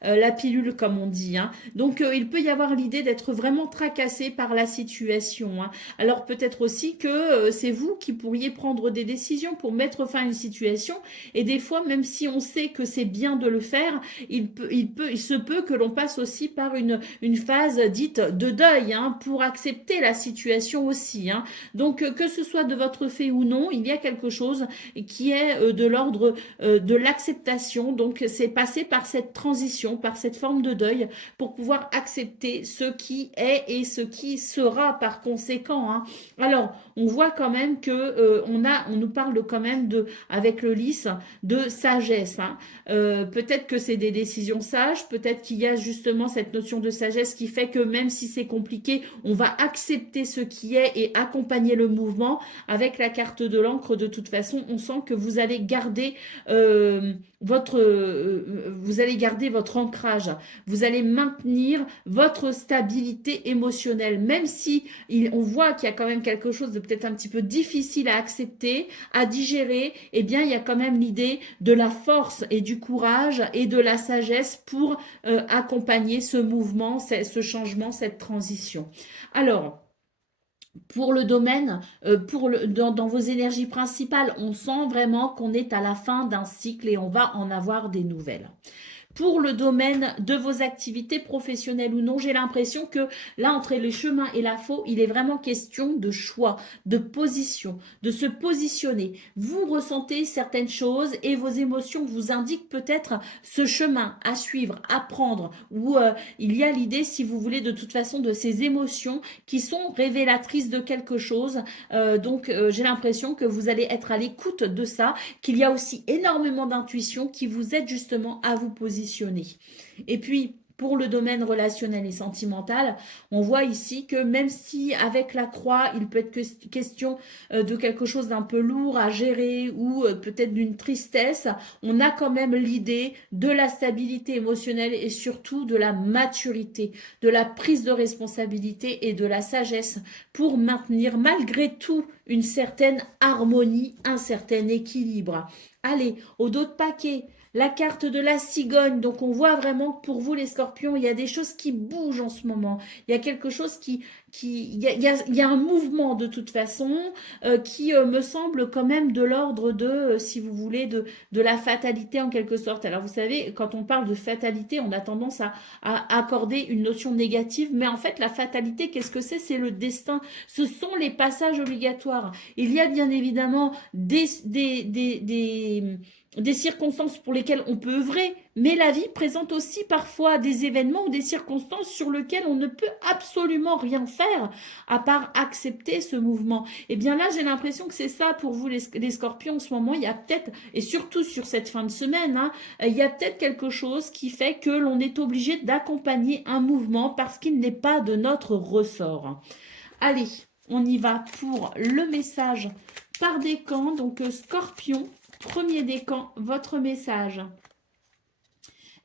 la pilule, comme on dit. Donc, il peut y avoir l'idée d'être vraiment tracassé par la situation. Alors, peut-être aussi que c'est vous qui pourriez prendre des décisions pour mettre fin à une situation. Et des fois, même si on sait que c'est bien de le faire, il se peut que l'on passe aussi par une phase dite de deuil pour accepter la situation aussi. Donc, que ce soit de votre fait ou non, il y a quelque chose qui est de l'ordre de l'acceptation. Donc, c'est passer par cette transition, par cette forme de deuil pour pouvoir accepter ce qui est et ce qui sera par conséquent. Alors, on voit quand même que on nous parle quand même avec le lys, de sagesse. Peut-être que c'est des décisions sages, peut-être qu'il y a justement cette notion de sagesse qui fait que même si c'est compliqué, on va accepter ce qui est et accompagner le mouvement. Avec la carte de l'encre, de toute façon, on sent que vous allez garder vous allez garder votre ancrage, vous allez maintenir votre stabilité émotionnelle, même si on voit qu'il y a quand même quelque chose de peut-être un petit peu difficile à accepter, à digérer. Eh bien il y a quand même l'idée de la force et du courage et de la sagesse pour accompagner ce mouvement, ce changement, cette transition. Alors, pour le domaine, dans vos énergies principales, on sent vraiment qu'on est à la fin d'un cycle et on va en avoir des nouvelles. Pour le domaine de vos activités professionnelles ou non, j'ai l'impression que là, entre les chemins et la faux, il est vraiment question de choix, de position, de se positionner. Vous ressentez certaines choses et vos émotions vous indiquent peut-être ce chemin à suivre, à prendre, où il y a l'idée, si vous voulez, de toute façon, de ces émotions qui sont révélatrices de quelque chose. Donc, j'ai l'impression que vous allez être à l'écoute de ça, qu'il y a aussi énormément d'intuition qui vous aide justement à vous positionner. Et puis, pour le domaine relationnel et sentimental, on voit ici que même si avec la croix, il peut être question de quelque chose d'un peu lourd à gérer ou peut-être d'une tristesse, on a quand même l'idée de la stabilité émotionnelle et surtout de la maturité, de la prise de responsabilité et de la sagesse pour maintenir malgré tout une certaine harmonie, un certain équilibre. Allez, au dos de paquet, La carte de la cigogne, donc on voit vraiment que pour vous les scorpions, il y a des choses qui bougent en ce moment. Il y a quelque chose il y a un mouvement de toute façon qui me semble quand même de l'ordre de, si vous voulez, de la fatalité en quelque sorte. Alors vous savez, quand on parle de fatalité, on a tendance à accorder une notion négative, mais en fait la fatalité, qu'est-ce que c'est? C'est le destin. Ce sont les passages obligatoires. Il y a bien évidemment des circonstances pour lesquelles on peut œuvrer, mais la vie présente aussi parfois des événements ou des circonstances sur lesquelles on ne peut absolument rien faire à part accepter ce mouvement. Et bien là, j'ai l'impression que c'est ça pour vous les scorpions en ce moment. Il y a peut-être, et surtout sur cette fin de semaine, hein, il y a peut-être quelque chose qui fait que l'on est obligé d'accompagner un mouvement parce qu'il n'est pas de notre ressort. Allez, on y va pour le message par décan. Donc, scorpion, premier décan, votre message.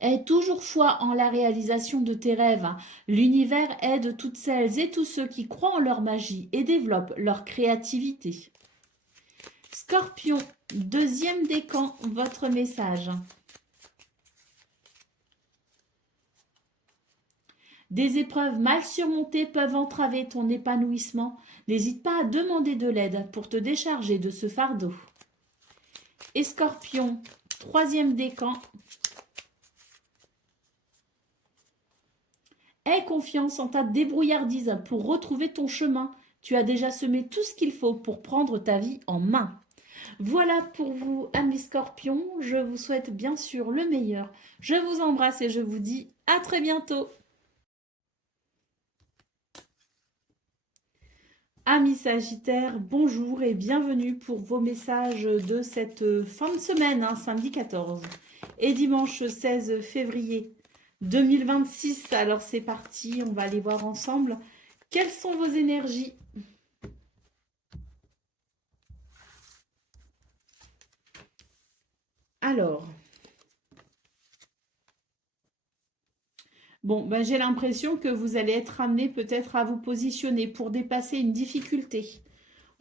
Aie toujours foi en la réalisation de tes rêves. L'univers aide toutes celles et tous ceux qui croient en leur magie et développent leur créativité. Scorpion, deuxième décan, votre message. Des épreuves mal surmontées peuvent entraver ton épanouissement. N'hésite pas à demander de l'aide pour te décharger de ce fardeau. Et Scorpion, troisième décan. Aie confiance en ta débrouillardise pour retrouver ton chemin. Tu as déjà semé tout ce qu'il faut pour prendre ta vie en main. Voilà pour vous, amis Scorpions. Je vous souhaite bien sûr le meilleur. Je vous embrasse et je vous dis à très bientôt. Amis Sagittaires, bonjour et bienvenue pour vos messages de cette fin de semaine, hein, samedi 14 et dimanche 16 février 2026. Alors c'est parti, on va aller voir ensemble quelles sont vos énergies. Alors, bon, ben, j'ai l'impression que vous allez être amené peut-être à vous positionner pour dépasser une difficulté.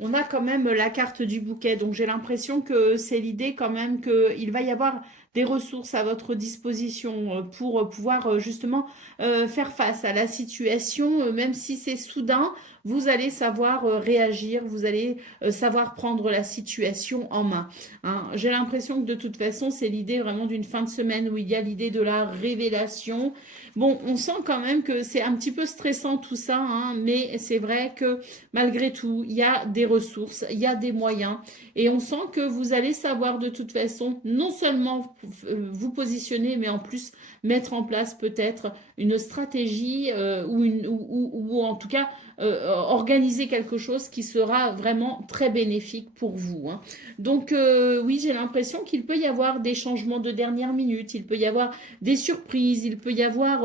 On a quand même la carte du bouquet, donc j'ai l'impression que c'est l'idée quand même qu'il va y avoir des ressources à votre disposition pour pouvoir justement faire face à la situation, même si c'est soudain, vous allez savoir réagir, vous allez savoir prendre la situation en main. Hein. J'ai l'impression que de toute façon, c'est l'idée vraiment d'une fin de semaine où il y a l'idée de la révélation. Bon, on sent quand même que c'est un petit peu stressant tout ça, hein, mais c'est vrai que malgré tout, il y a des ressources, il y a des moyens et on sent que vous allez savoir de toute façon non seulement vous positionner, mais en plus mettre en place peut-être une stratégie ou en tout cas organiser quelque chose qui sera vraiment très bénéfique pour vous. Hein. Donc oui, j'ai l'impression qu'il peut y avoir des changements de dernière minute, il peut y avoir des surprises, il peut y avoir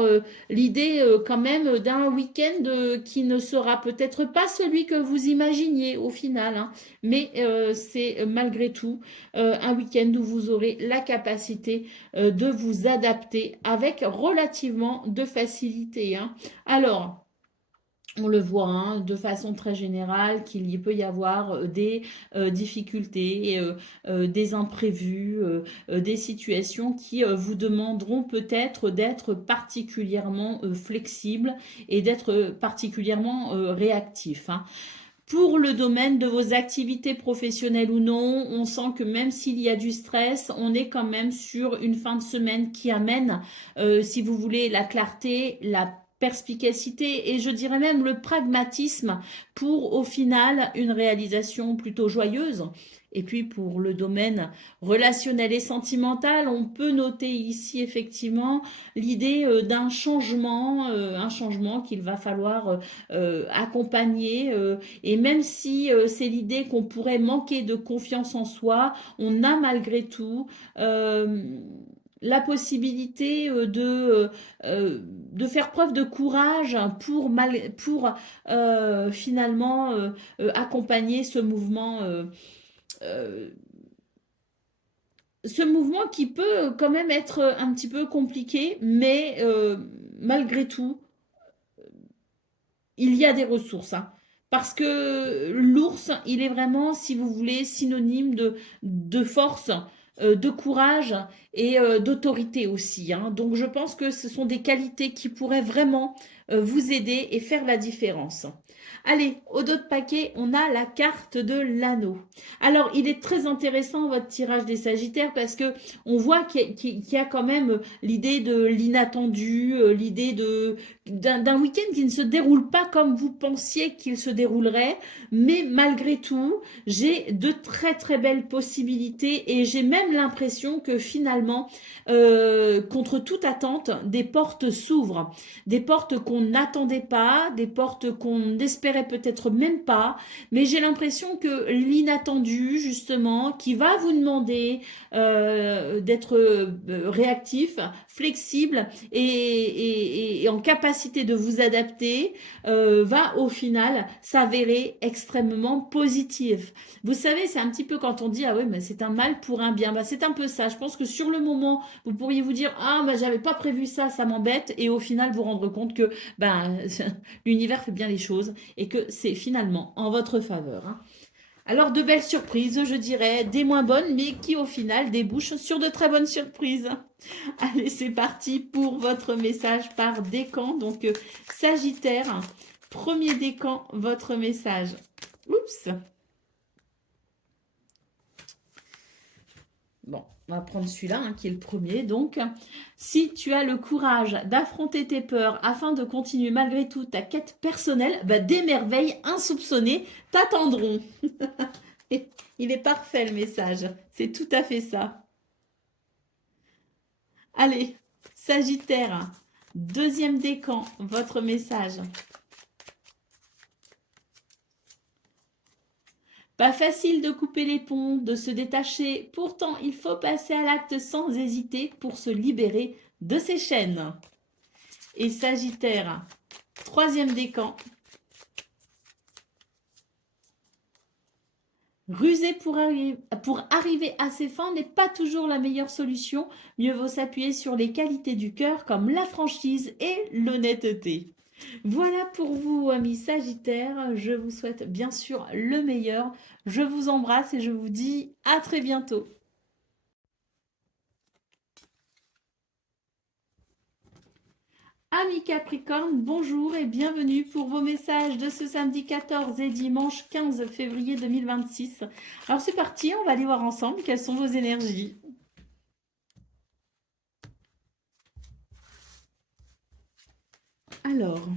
l'idée quand même d'un week-end qui ne sera peut-être pas celui que vous imaginiez au final, hein, mais c'est malgré tout un week-end où vous aurez la capacité de vous adapter avec relativement de facilité. Hein. Alors, on le voit hein, de façon très générale qu'il y peut y avoir des difficultés, des imprévus, des situations qui vous demanderont peut-être d'être particulièrement flexible et d'être particulièrement réactif. Hein. Pour le domaine de vos activités professionnelles ou non, on sent que même s'il y a du stress, on est quand même sur une fin de semaine qui amène, si vous voulez, la clarté, la perspicacité et je dirais même le pragmatisme pour au final une réalisation plutôt joyeuse. Et puis pour le domaine relationnel et sentimental, on peut noter ici effectivement l'idée d'un un changement qu'il va falloir accompagner. Et même si c'est l'idée qu'on pourrait manquer de confiance en soi, on a malgré tout la possibilité de faire preuve de courage pour finalement accompagner euh, ce mouvement qui peut quand même être un petit peu compliqué, mais malgré tout, il y a des ressources. Hein. Parce que l'ours, il est vraiment, si vous voulez, synonyme de force, de courage et d'autorité aussi, hein. Donc je pense que ce sont des qualités qui pourraient vraiment vous aider et faire la différence. Allez, au dos de paquet, on a la carte de l'anneau. Alors, il est très intéressant votre tirage des Sagittaires parce que on voit qu'il y a quand même l'idée de l'inattendu, l'idée d'un week-end qui ne se déroule pas comme vous pensiez qu'il se déroulerait, mais malgré tout, j'ai de très très belles possibilités et j'ai même l'impression que finalement, contre toute attente, des portes s'ouvrent, des portes qu'on n'attendait pas, des portes qu'on n'espérait peut-être même pas, mais j'ai l'impression que l'inattendu, justement, qui va vous demander d'être réactif, flexible et en capacité de vous adapter, va au final s'avérer extrêmement positif. Vous savez, c'est un petit peu quand on dit ah oui, mais c'est un mal pour un bien. Bah, c'est un peu ça. Je pense que sur le moment, vous pourriez vous dire ah bah j'avais pas prévu ça, ça m'embête, et au final vous rendre compte que ben l'univers fait bien les choses et que c'est finalement en votre faveur, hein. Alors, de belles surprises, je dirais, des moins bonnes, mais qui au final débouchent sur de très bonnes surprises. Allez, c'est parti pour votre message par décan. Donc, Sagittaire, premier décan, votre message. Oups. Bon, on va prendre celui-là, hein, qui est le premier. Donc, si tu as le courage d'affronter tes peurs afin de continuer malgré tout ta quête personnelle, bah, des merveilles insoupçonnées t'attendront. Il est parfait le message. C'est tout à fait ça. Allez, Sagittaire, deuxième décan, votre message. Pas facile de couper les ponts, de se détacher. Pourtant, il faut passer à l'acte sans hésiter pour se libérer de ces chaînes. Et Sagittaire, troisième décan. Ruser pour arriver à ses fins n'est pas toujours la meilleure solution. Mieux vaut s'appuyer sur les qualités du cœur comme la franchise et l'honnêteté. Voilà pour vous, amis Sagittaires. Je vous souhaite bien sûr le meilleur. Je vous embrasse et je vous dis à très bientôt. Amis Capricorne, bonjour et bienvenue pour vos messages de ce samedi 14 et dimanche 15 février 2026. Alors c'est parti, on va aller voir ensemble quelles sont vos énergies. Alors,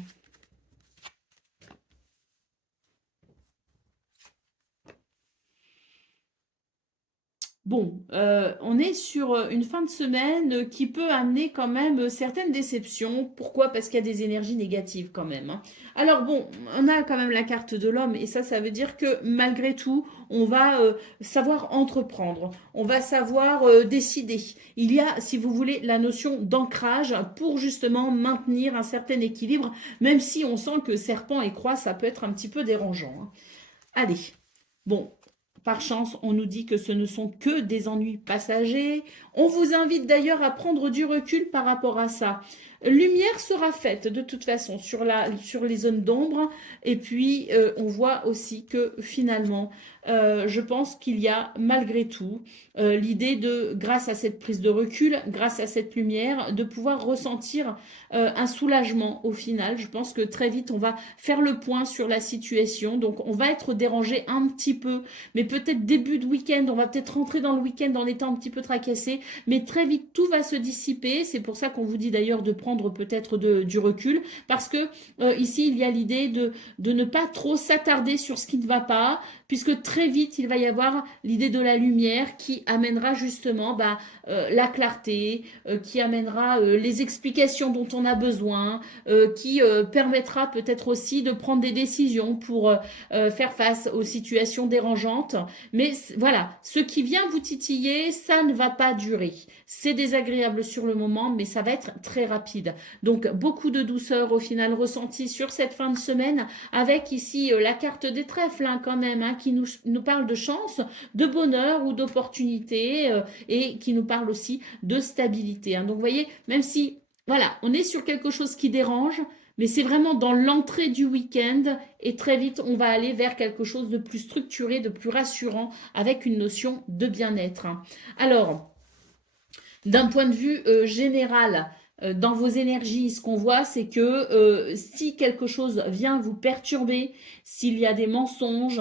bon, on est sur une fin de semaine qui peut amener quand même certaines déceptions. Pourquoi? Parce qu'il y a des énergies négatives quand même, hein. Alors bon, on a quand même la carte de l'homme et ça veut dire que malgré tout, on va savoir entreprendre, on va savoir décider. Il y a, si vous voulez, la notion d'ancrage pour justement maintenir un certain équilibre, même si on sent que serpent et croix, ça peut être un petit peu dérangeant, hein. Allez, bon, par chance, on nous dit que ce ne sont que des ennuis passagers. On vous invite d'ailleurs à prendre du recul par rapport à ça. Lumière sera faite de toute façon sur les zones d'ombre. Et puis, on voit aussi que finalement, je pense qu'il y a malgré tout l'idée de, grâce à cette prise de recul, grâce à cette lumière, de pouvoir ressentir un soulagement au final. Je pense que très vite, on va faire le point sur la situation. Donc, on va être dérangé un petit peu, mais peut-être début de week-end, on va peut-être rentrer dans le week-end en étant un petit peu tracassé, mais très vite, tout va se dissiper. C'est pour ça qu'on vous dit d'ailleurs de prendre peut-être du recul, parce que ici, il y a l'idée de ne pas trop s'attarder sur ce qui ne va pas, puisque très vite, il va y avoir l'idée de la lumière qui amènera justement la clarté, qui amènera les explications dont on a besoin, qui permettra peut-être aussi de prendre des décisions pour faire face aux situations dérangeantes. Mais voilà, ce qui vient vous titiller, ça ne va pas durer. C'est désagréable sur le moment, mais ça va être très rapide. Donc, beaucoup de douceur au final ressentie sur cette fin de semaine, avec ici la carte des trèfles, hein, quand même, hein, qui nous parle de chance, de bonheur ou d'opportunité, et qui nous parle aussi de stabilité, hein. Donc, vous voyez, même si, voilà, on est sur quelque chose qui dérange, Mais c'est vraiment dans l'entrée du week-end et très vite, on va aller vers quelque chose de plus structuré, de plus rassurant, avec une notion de bien-être. Alors, d'un point de vue général, dans vos énergies, ce qu'on voit, c'est que si quelque chose vient vous perturber, s'il y a des mensonges,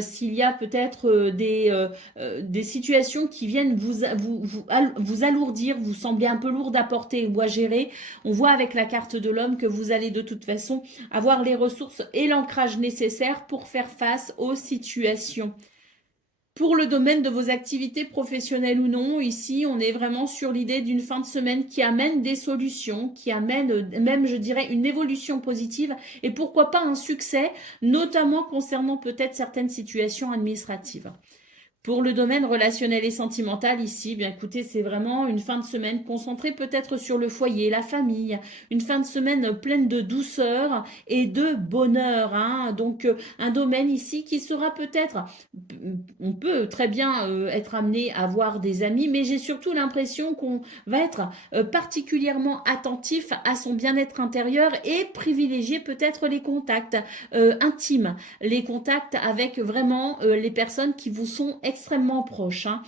s'il y a peut-être des situations qui viennent vous alourdir, vous semblez un peu lourd à porter ou à gérer, on voit avec la carte de l'homme que vous allez de toute façon avoir les ressources et l'ancrage nécessaires pour faire face aux situations. Pour le domaine de vos activités professionnelles ou non, ici, on est vraiment sur l'idée d'une fin de semaine qui amène des solutions, qui amène même, je dirais, une évolution positive et pourquoi pas un succès, notamment concernant peut-être certaines situations administratives. Pour le domaine relationnel et sentimental, ici, bien écoutez, c'est vraiment une fin de semaine concentrée peut-être sur le foyer, la famille, une fin de semaine pleine de douceur et de bonheur. Hein. Donc, un domaine ici qui sera peut-être, on peut très bien être amené à voir des amis, mais j'ai surtout l'impression qu'on va être particulièrement attentif à son bien-être intérieur et privilégier peut-être les contacts intimes, les contacts avec vraiment les personnes qui vous sont extrêmement proches. Hein.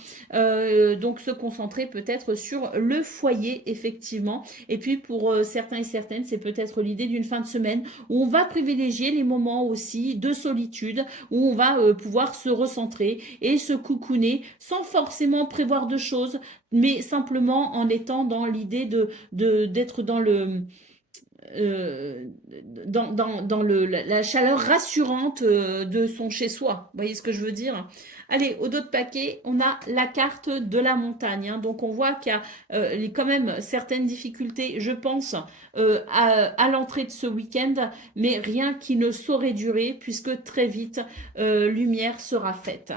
Donc se concentrer peut-être sur le foyer, effectivement. Et puis pour certains et certaines, c'est peut-être l'idée d'une fin de semaine où on va privilégier les moments aussi de solitude, où on va pouvoir se recentrer et se coucouner sans forcément prévoir de choses, mais simplement en étant dans l'idée d'être dans le la chaleur rassurante de son chez-soi. Vous voyez ce que je veux dire? Allez, au dos de paquet, on a la carte de la montagne. Hein. Donc, on voit qu'il y a quand même certaines difficultés, je pense, à l'entrée de ce week-end, mais rien qui ne saurait durer, puisque très vite, lumière sera faite.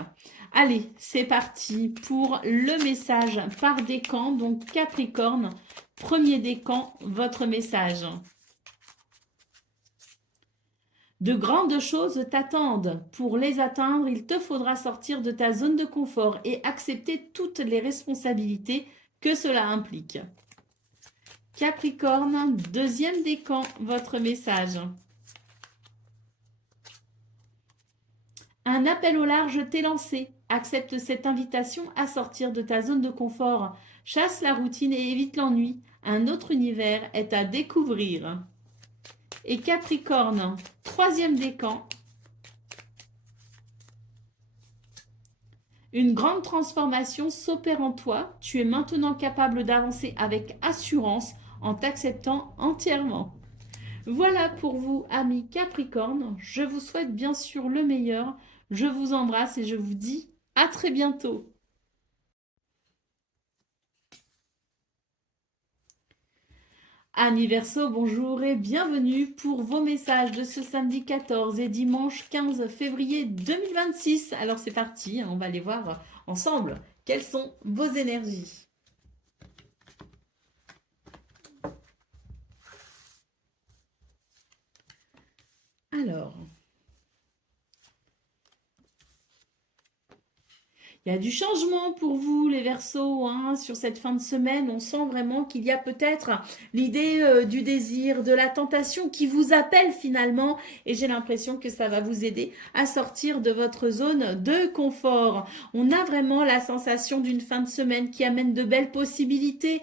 Allez, c'est parti pour le message par décan. Donc, Capricorne, premier décan, votre message. De grandes choses t'attendent. Pour les atteindre, il te faudra sortir de ta zone de confort et accepter toutes les responsabilités que cela implique. Capricorne, deuxième décan, votre message. Un appel au large t'est lancé. Accepte cette invitation à sortir de ta zone de confort. Chasse la routine et évite l'ennui. Un autre univers est à découvrir. Et Capricorne, troisième décan. Une grande transformation s'opère en toi. Tu es maintenant capable d'avancer avec assurance en t'acceptant entièrement. Voilà pour vous, amis Capricorne. Je vous souhaite bien sûr le meilleur. Je vous embrasse et je vous dis à très bientôt. Amis Verseau, bonjour et bienvenue pour vos messages de ce samedi 14 et dimanche 15 février 2026. Alors c'est parti, on va aller voir ensemble quelles sont vos énergies. Alors, il y a du changement pour vous, les Verseaux, hein, sur cette fin de semaine. On sent vraiment qu'il y a peut-être l'idée du désir, de la tentation qui vous appelle finalement. Et j'ai l'impression que ça va vous aider à sortir de votre zone de confort. On a vraiment la sensation d'une fin de semaine qui amène de belles possibilités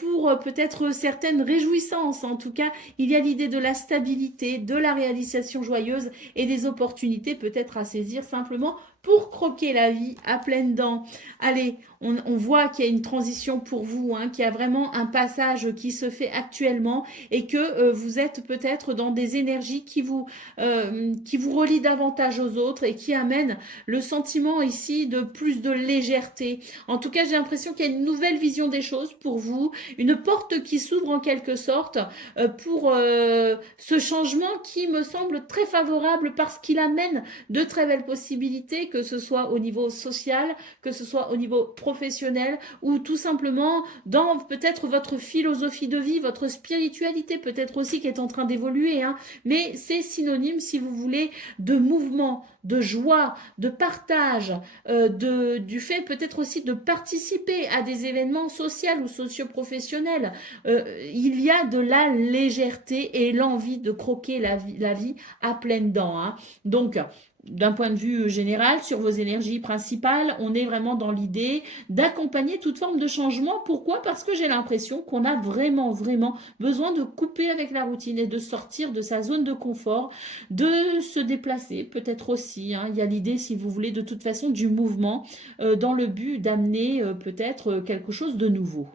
pour peut-être certaines réjouissances. En tout cas, il y a l'idée de la stabilité, de la réalisation joyeuse et des opportunités peut-être à saisir simplement pour croquer la vie à pleines dents. Allez, on voit qu'il y a une transition pour vous, hein, qu'il y a vraiment un passage qui se fait actuellement et que vous êtes peut-être dans des énergies qui vous relient davantage aux autres et qui amènent le sentiment ici de plus de légèreté. En tout cas, j'ai l'impression qu'il y a une nouvelle vision des choses pour vous, une porte qui s'ouvre en quelque sorte pour ce changement qui me semble très favorable parce qu'il amène de très belles possibilités que ce soit au niveau social, que ce soit au niveau professionnel, ou tout simplement dans peut-être votre philosophie de vie, votre spiritualité peut-être aussi qui est en train d'évoluer, hein. Mais c'est synonyme, si vous voulez, de mouvement, de joie, de partage, du fait peut-être aussi de participer à des événements sociaux ou socio-professionnels. Il y a de la légèreté et l'envie de croquer la vie à pleines dents, hein. Donc, d'un point de vue général, sur vos énergies principales, on est vraiment dans l'idée d'accompagner toute forme de changement. Pourquoi? Parce que j'ai l'impression qu'on a vraiment, vraiment besoin de couper avec la routine et de sortir de sa zone de confort, de se déplacer peut-être aussi, hein. Il y a l'idée, si vous voulez, de toute façon, du mouvement dans le but d'amener peut-être quelque chose de nouveau.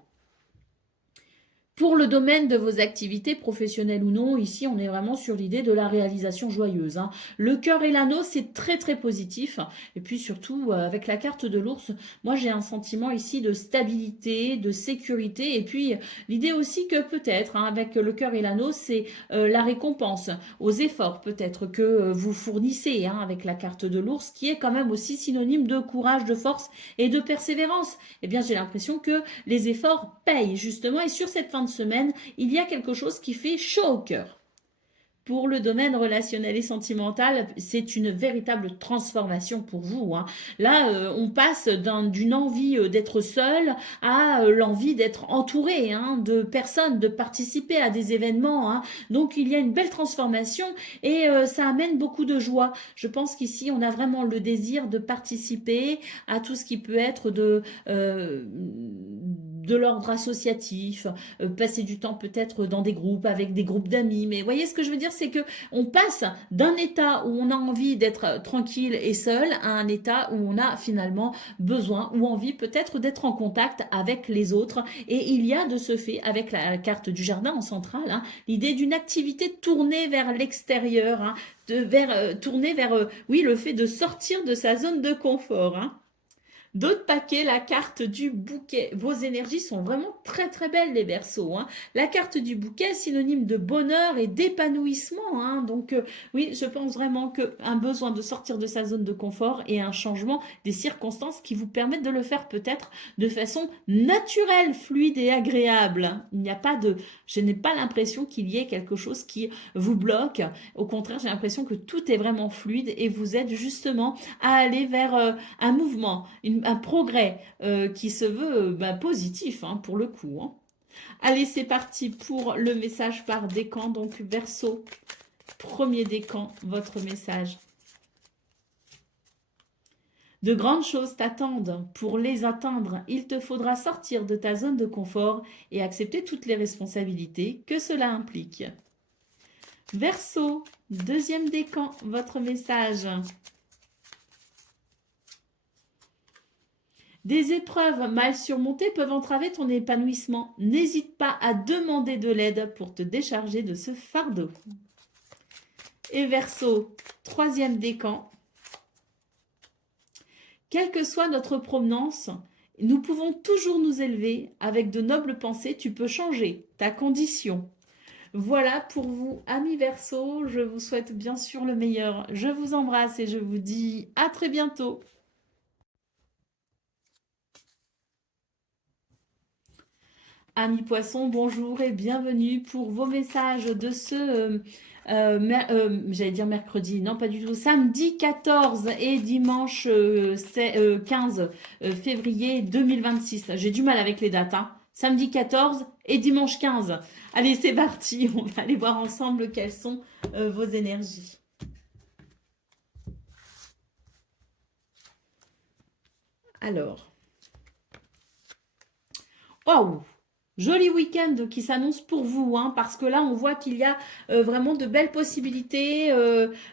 Pour le domaine de vos activités professionnelles ou non, ici on est vraiment sur l'idée de la réalisation joyeuse, hein. Le cœur et l'anneau, c'est très très positif. Et puis surtout, avec la carte de l'ours, moi j'ai un sentiment ici de stabilité, de sécurité. Et puis l'idée aussi que peut-être, hein, avec le cœur et l'anneau, c'est la récompense aux efforts peut-être que vous fournissez, hein, avec la carte de l'ours, qui est quand même aussi synonyme de courage, de force et de persévérance. Eh bien j'ai l'impression que les efforts payent justement. Et sur cette fin de semaine, il y a quelque chose qui fait chaud au cœur. Pour le domaine relationnel et sentimental, c'est une véritable transformation pour vous, hein. Là, on passe d'une envie d'être seul à l'envie d'être entouré, hein, de personnes, de participer à des événements, hein. Donc, il y a une belle transformation et ça amène beaucoup de joie. Je pense qu'ici, on a vraiment le désir de participer à tout ce qui peut être de l'ordre associatif, passer du temps peut-être dans des groupes, avec des groupes d'amis. Mais vous voyez ce que je veux dire, c'est que on passe d'un état où on a envie d'être tranquille et seul à un état où on a finalement besoin ou envie peut-être d'être en contact avec les autres. Et il y a de ce fait, avec la carte du jardin en centrale, hein, l'idée d'une activité tournée vers l'extérieur, hein, tournée vers oui, le fait de sortir de sa zone de confort, hein. D'autres paquets, la carte du bouquet. Vos énergies sont vraiment très très belles, les Verseaux, hein. La carte du bouquet, synonyme de bonheur et d'épanouissement, hein. Donc oui, je pense vraiment qu'un besoin de sortir de sa zone de confort et un changement des circonstances qui vous permettent de le faire peut-être de façon naturelle, fluide et agréable. Il n'y a pas de... Je n'ai pas l'impression qu'il y ait quelque chose qui vous bloque. Au contraire, j'ai l'impression que tout est vraiment fluide et vous êtes justement à aller vers un mouvement, un progrès qui se veut positif, hein, pour le coup, hein. Allez, c'est parti pour le message par décan. Donc, Verseau, premier décan, votre message. De grandes choses t'attendent. Pour les atteindre, il te faudra sortir de ta zone de confort et accepter toutes les responsabilités que cela implique. Verseau, deuxième décan, votre message. Des épreuves mal surmontées peuvent entraver ton épanouissement. N'hésite pas à demander de l'aide pour te décharger de ce fardeau. Et Verseau, troisième décan. Quelle que soit notre provenance, nous pouvons toujours nous élever. Avec de nobles pensées, tu peux changer ta condition. Voilà pour vous, amis Verseau. Je vous souhaite bien sûr le meilleur. Je vous embrasse et je vous dis à très bientôt. Amis poissons, bonjour et bienvenue pour vos messages de ce, j'allais dire mercredi, non pas du tout, samedi 14 et dimanche 15 février 2026. J'ai du mal avec les dates, hein. Samedi 14 et dimanche 15. Allez, c'est parti, on va aller voir ensemble quelles sont vos énergies. Alors, waouh! Joli week-end qui s'annonce pour vous, hein, parce que là, on voit qu'il y a vraiment de belles possibilités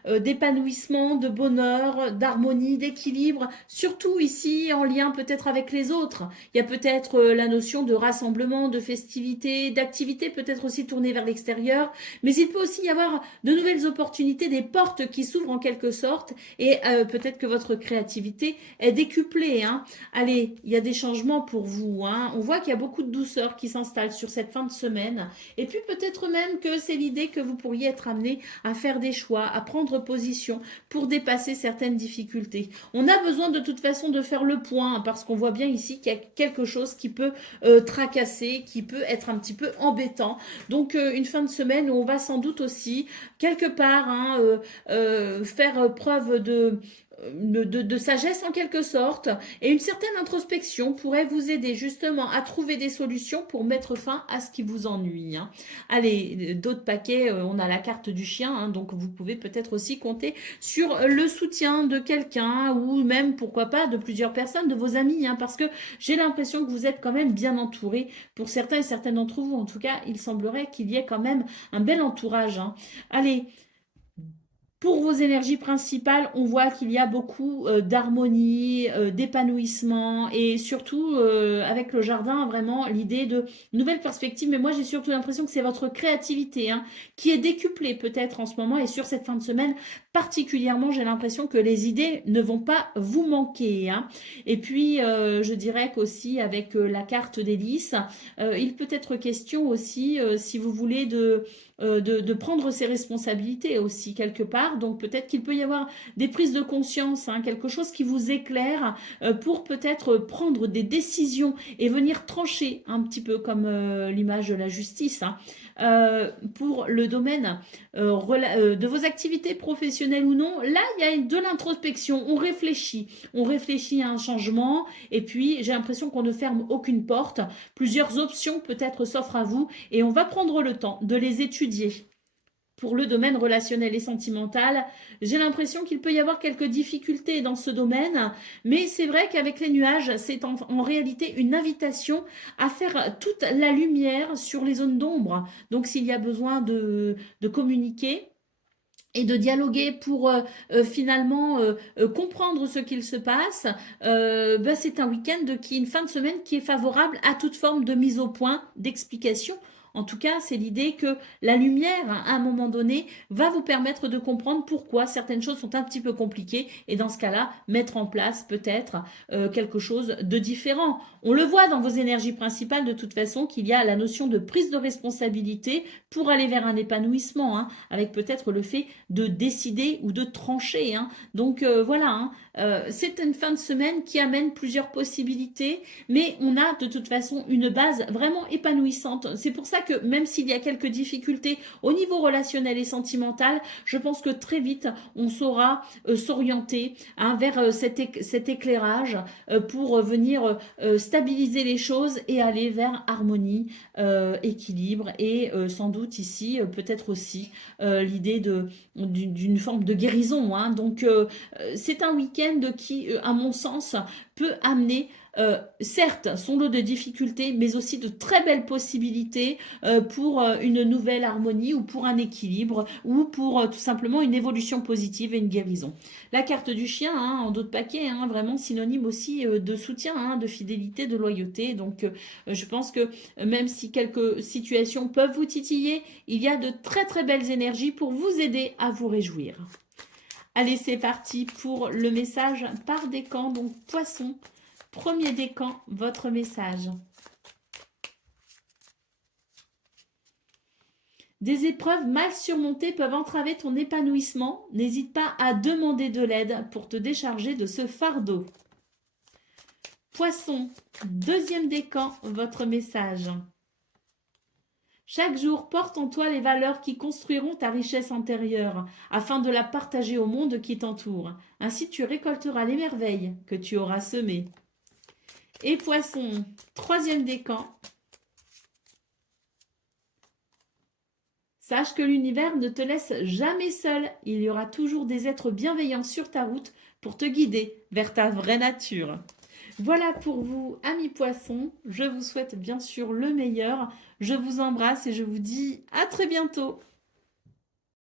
d'épanouissement, de bonheur, d'harmonie, d'équilibre, surtout ici en lien peut-être avec les autres. Il y a peut-être la notion de rassemblement, de festivité, d'activité peut-être aussi tournée vers l'extérieur, mais il peut aussi y avoir de nouvelles opportunités, des portes qui s'ouvrent en quelque sorte, et peut-être que votre créativité est décuplée, hein. Allez, il y a des changements pour vous, hein. On voit qu'il y a beaucoup de douceur qui s'installe sur cette fin de semaine. Et puis peut-être même que c'est l'idée que vous pourriez être amené à faire des choix, à prendre position pour dépasser certaines difficultés. On a besoin de toute façon de faire le point, hein, parce qu'on voit bien ici qu'il y a quelque chose qui peut tracasser, qui peut être un petit peu embêtant. Donc une fin de semaine où on va sans doute aussi quelque part hein, faire preuve de sagesse en quelque sorte, et une certaine introspection pourrait vous aider justement à trouver des solutions pour mettre fin à ce qui vous ennuie. Hein. Allez, d'autres paquets, on a la carte du chien, hein, donc vous pouvez peut-être aussi compter sur le soutien de quelqu'un ou même, pourquoi pas, de plusieurs personnes, de vos amis, hein, parce que j'ai l'impression que vous êtes quand même bien entouré pour certains et certaines d'entre vous. En tout cas, il semblerait qu'il y ait quand même un bel entourage. Hein. Allez, pour vos énergies principales, on voit qu'il y a beaucoup d'harmonie, d'épanouissement et surtout avec le jardin, vraiment l'idée de nouvelles perspectives. Mais moi, j'ai surtout l'impression que c'est votre créativité hein, qui est décuplée peut-être en ce moment et sur cette fin de semaine particulièrement, j'ai l'impression que les idées ne vont pas vous manquer. Hein. Et puis, je dirais qu'aussi avec la carte des lys, il peut être question aussi, si vous voulez, de prendre ses responsabilités aussi quelque part. Donc peut-être qu'il peut y avoir des prises de conscience, hein, quelque chose qui vous éclaire pour peut-être prendre des décisions et venir trancher un petit peu comme l'image de la justice. Hein. Pour le domaine de vos activités professionnelles ou non, là il y a de l'introspection, on réfléchit à un changement et puis j'ai l'impression qu'on ne ferme aucune porte, plusieurs options peut-être s'offrent à vous et on va prendre le temps de les étudier. Pour le domaine relationnel et sentimental, j'ai l'impression qu'il peut y avoir quelques difficultés dans ce domaine, mais c'est vrai qu'avec les nuages, c'est en réalité une invitation à faire toute la lumière sur les zones d'ombre. Donc s'il y a besoin de communiquer, et de dialoguer pour finalement comprendre ce qu'il se passe, c'est un week-end une fin de semaine qui est favorable à toute forme de mise au point, d'explication. En tout cas, c'est l'idée que la lumière, hein, à un moment donné, va vous permettre de comprendre pourquoi certaines choses sont un petit peu compliquées et dans ce cas-là, mettre en place peut-être quelque chose de différent. On le voit dans vos énergies principales de toute façon qu'il y a la notion de prise de responsabilité pour aller vers un épanouissement, hein, avec peut-être le fait de décider ou de trancher. Hein. Donc voilà, hein, c'est une fin de semaine qui amène plusieurs possibilités, mais on a de toute façon une base vraiment épanouissante. C'est pour ça que même s'il y a quelques difficultés au niveau relationnel et sentimental, je pense que très vite on saura s'orienter hein, vers cet éclairage pour venir stabiliser les choses et aller vers harmonie, équilibre et sans doute ici peut-être aussi l'idée d'une forme de guérison. Hein. Donc c'est un week-end qui, à mon sens, peut amener certes son lot de difficultés, mais aussi de très belles possibilités pour une nouvelle harmonie ou pour un équilibre ou pour tout simplement une évolution positive et une guérison. La carte du chien, hein, en d'autres paquets, hein, vraiment synonyme aussi de soutien, hein, de fidélité, de loyauté. Donc je pense que même si quelques situations peuvent vous titiller, il y a de très très belles énergies pour vous aider à vous réjouir. Allez, c'est parti pour le message par décan. Donc, poisson, premier décan, votre message. Des épreuves mal surmontées peuvent entraver ton épanouissement. N'hésite pas à demander de l'aide pour te décharger de ce fardeau. Poisson, deuxième décan, votre message. Chaque jour, porte en toi les valeurs qui construiront ta richesse intérieure, afin de la partager au monde qui t'entoure. Ainsi, tu récolteras les merveilles que tu auras semées. Et Poisson, troisième décan. Sache que l'univers ne te laisse jamais seul. Il y aura toujours des êtres bienveillants sur ta route pour te guider vers ta vraie nature. Voilà pour vous, amis poissons. Je vous souhaite bien sûr le meilleur. Je vous embrasse et je vous dis à très bientôt.